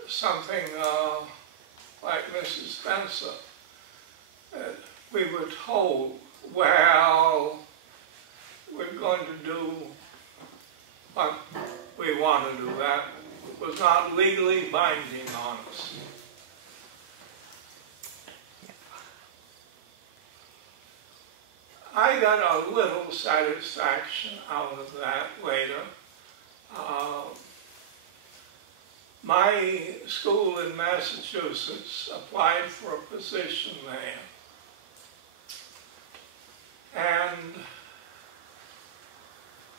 something like Mrs. Spencer. We were told, well, we're going to do what we want to do. That was not legally binding on us. I got a little satisfaction out of that later. My school in Massachusetts applied for a position there. And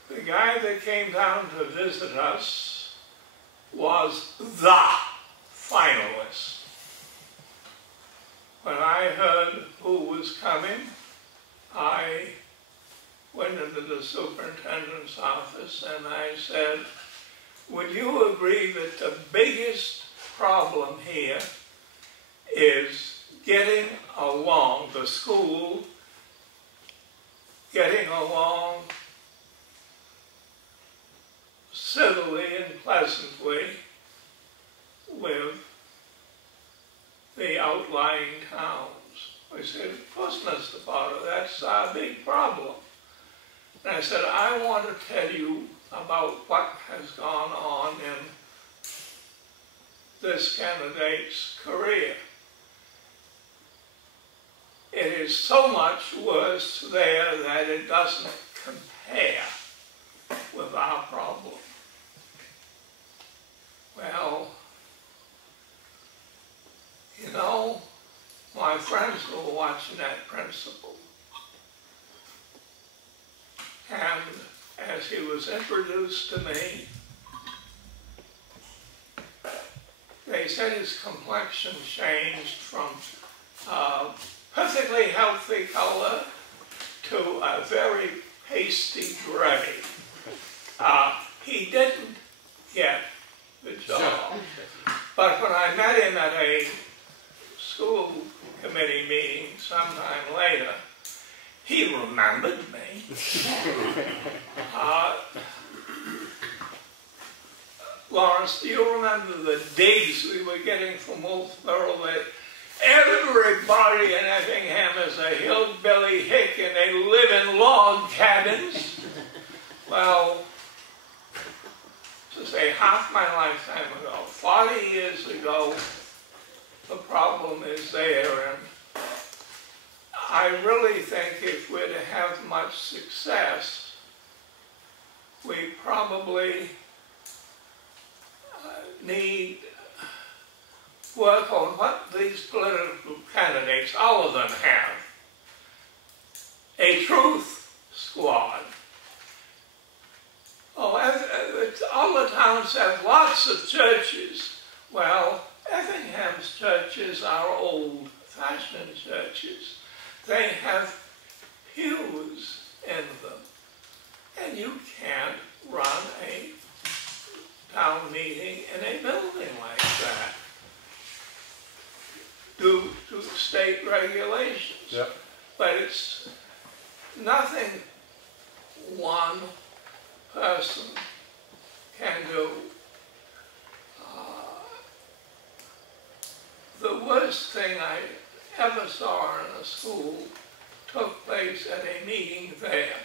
the guy that came down to visit us was the finalist. When I heard who was coming, I went into the superintendent's office and I said, would you agree that the biggest problem here is getting along, the school getting along civilly and pleasantly with the outlying towns? I said, of course, Mr. Potter, that's our big problem. And I said, I want to tell you about what has gone on in this candidate's career. It is so much worse there that it doesn't compare with our problem. Well, you know, my friends were watching that principal. And as he was introduced to me, they said his complexion changed from perfectly healthy color to a very pasty gray. He didn't get the job. But when I met him at a school committee meeting sometime later, he remembered me. Lawrence, do you remember the digs we were getting from Wolfboro that everybody in Effingham is a hillbilly hick and they live in log cabins? Well, to say half my lifetime ago, 40 years ago, the problem is there, and I really think if we're to have much success, we probably need work on what these political candidates, all of them have. A truth squad. Oh, all the towns have lots of churches. Well, Effingham's churches are old-fashioned churches. They have pews in them. And you can't run a town meeting in a building like that due to state regulations. Yep. But it's nothing one person can do. The worst thing I ever saw in a school took place at a meeting there.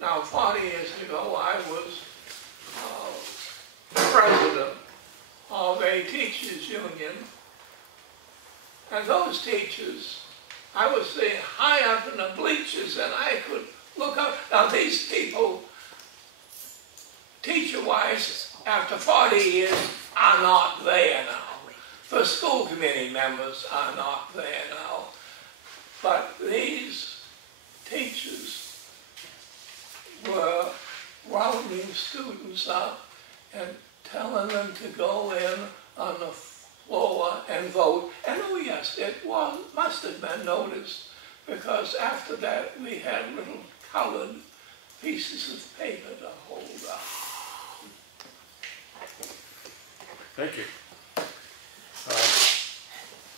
Now, 40 years ago, I was president of a teachers' union, and those teachers, I was sitting high up in the bleachers and I could look up. Now, these people, teacher-wise, after 40 years, are not there now. The school committee members are not there now. But these teachers were rounding students up and telling them to go in on the floor and vote. And oh yes, it must have been noticed, because after that we had little colored pieces of paper to hold up. Thank you.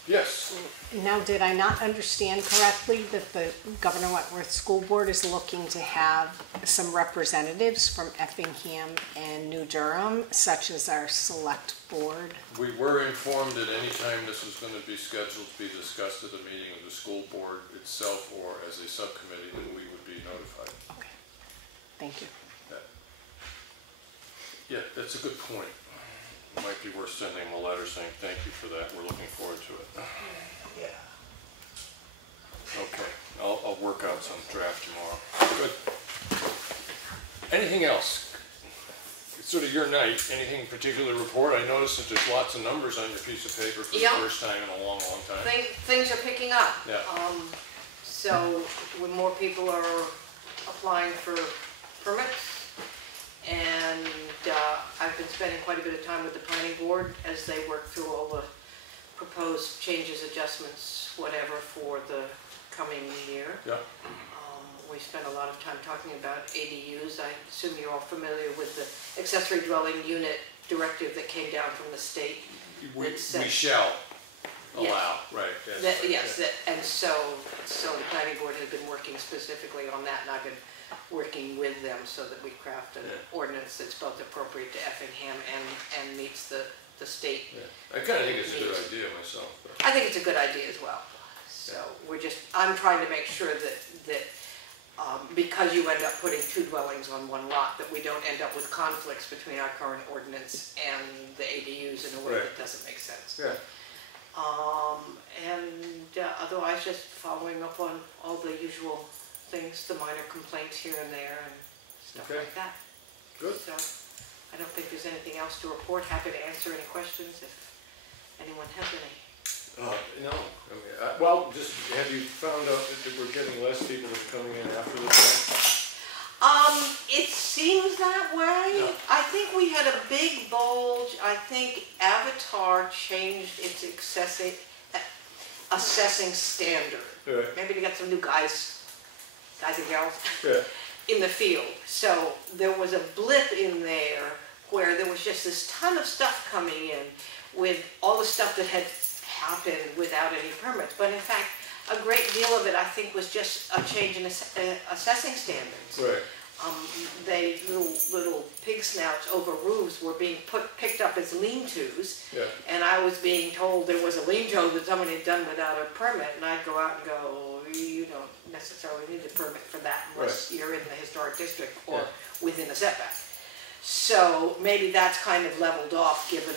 Yes. Now, did I not understand correctly that the Governor Wentworth School Board is looking to have some representatives from Effingham and New Durham, such as our select board? We were informed that any time this was going to be scheduled to be discussed at a meeting of the school board itself or as a subcommittee, that we would be notified. Okay. Thank you. Yeah, that's a good point. It might be worth sending them a letter saying thank you for that. We're looking forward to it. Yeah. Okay, I'll work out some draft tomorrow. Good. Anything else? It's sort of your night. Anything in particular report? I noticed that there's lots of numbers on your piece of paper for the first time in a long, long time. Things are picking up. Yeah. So when more people are applying for permits, and I've been spending quite a bit of time with the planning board as they work through all the proposed changes, adjustments, whatever, for the coming year. Yeah. We spent a lot of time talking about ADUs. I assume you're all familiar with the accessory dwelling unit directive that came down from the state. We shall allow, yes. Right. Yes, and so the planning board has been working specifically on that, and I've been working with them so that we craft an ordinance that's both appropriate to Effingham and meets the state. Yeah. I kind of think it's a good idea myself. But. I think it's a good idea as well. So I'm trying to make sure that because you end up putting 2 dwellings on 1 lot, that we don't end up with conflicts between our current ordinance and the ADUs in a way that doesn't make sense. Yeah. Otherwise, just following up on all the usual things, the minor complaints here and there and stuff like that. Good. So, I don't think there's anything else to report. Happy to answer any questions if anyone has any. No. I mean, well, just have you found out that we're getting less people that are coming in after the fact? It seems that way. No. I think we had a big bulge. I think Avatar changed its assessing standard. Right. Maybe they got some new guys and girls in the field. So there was a blip in there where there was just this ton of stuff coming in with all the stuff that had happened without any permits. But in fact, a great deal of it, I think, was just a change in assessing standards. Right. They little pig snouts over roofs were being picked up as lean-tos, and I was being told there was a lean-to that somebody had done without a permit, and I'd go out and go, you don't necessarily need a permit for that unless you're in the historic district or within a setback. So maybe that's kind of leveled off given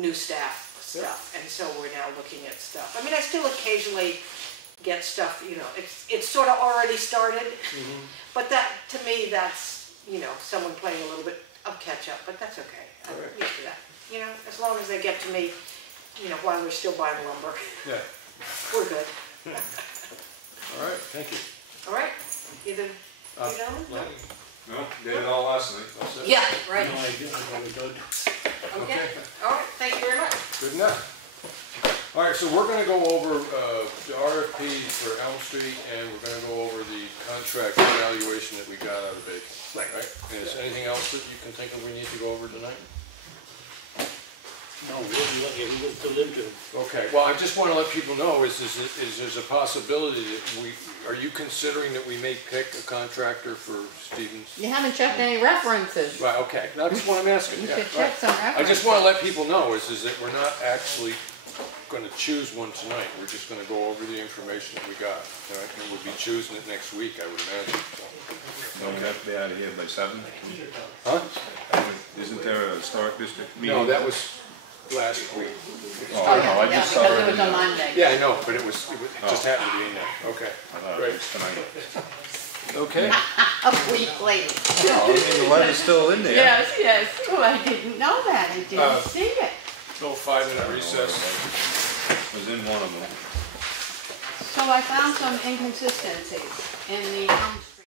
new staff stuff, and so we're now looking at stuff. I mean, I still occasionally get stuff, you know, it's sort of already started, but that, to me, that's, you know, someone playing a little bit of catch up, but that's okay. I'm used to that. You know, as long as they get to me, you know, while we're still buying lumber, we're good. All right, thank you. All right, you done? No, did it all last night. Yeah, right. No, I did, I was good. Okay, all right, thank you very much. Good enough. All right, so we're going to go over the RFP for Elm Street, and we're going to go over the contract evaluation that we got out of Bacon. Right. And is there anything else that you can think of we need to go over tonight? No, we will fill into. Okay, well, I just want to let people know is there's a possibility that are you considering that we may pick a contractor for Stevens? You haven't checked any references. Right, okay, that's what I'm asking. You should check some references. I just want to let people know is that we're not actually going to choose one tonight. We're just going to go over the information that we got. All right? And we'll be choosing it next week, I would imagine. So we have to be out of here by 7? Huh? Isn't there a historic district meeting? No, that was last week. Oh, I know, I just saw because it. it was a Monday. Yeah, I know, but it just happened to be in there. Okay. Great. Okay. A week later. No, I mean, the letter's still in there. Yes. Oh, I didn't know that. I didn't see it. Little 5-minute recess. Was in one of them. So I found some inconsistencies in the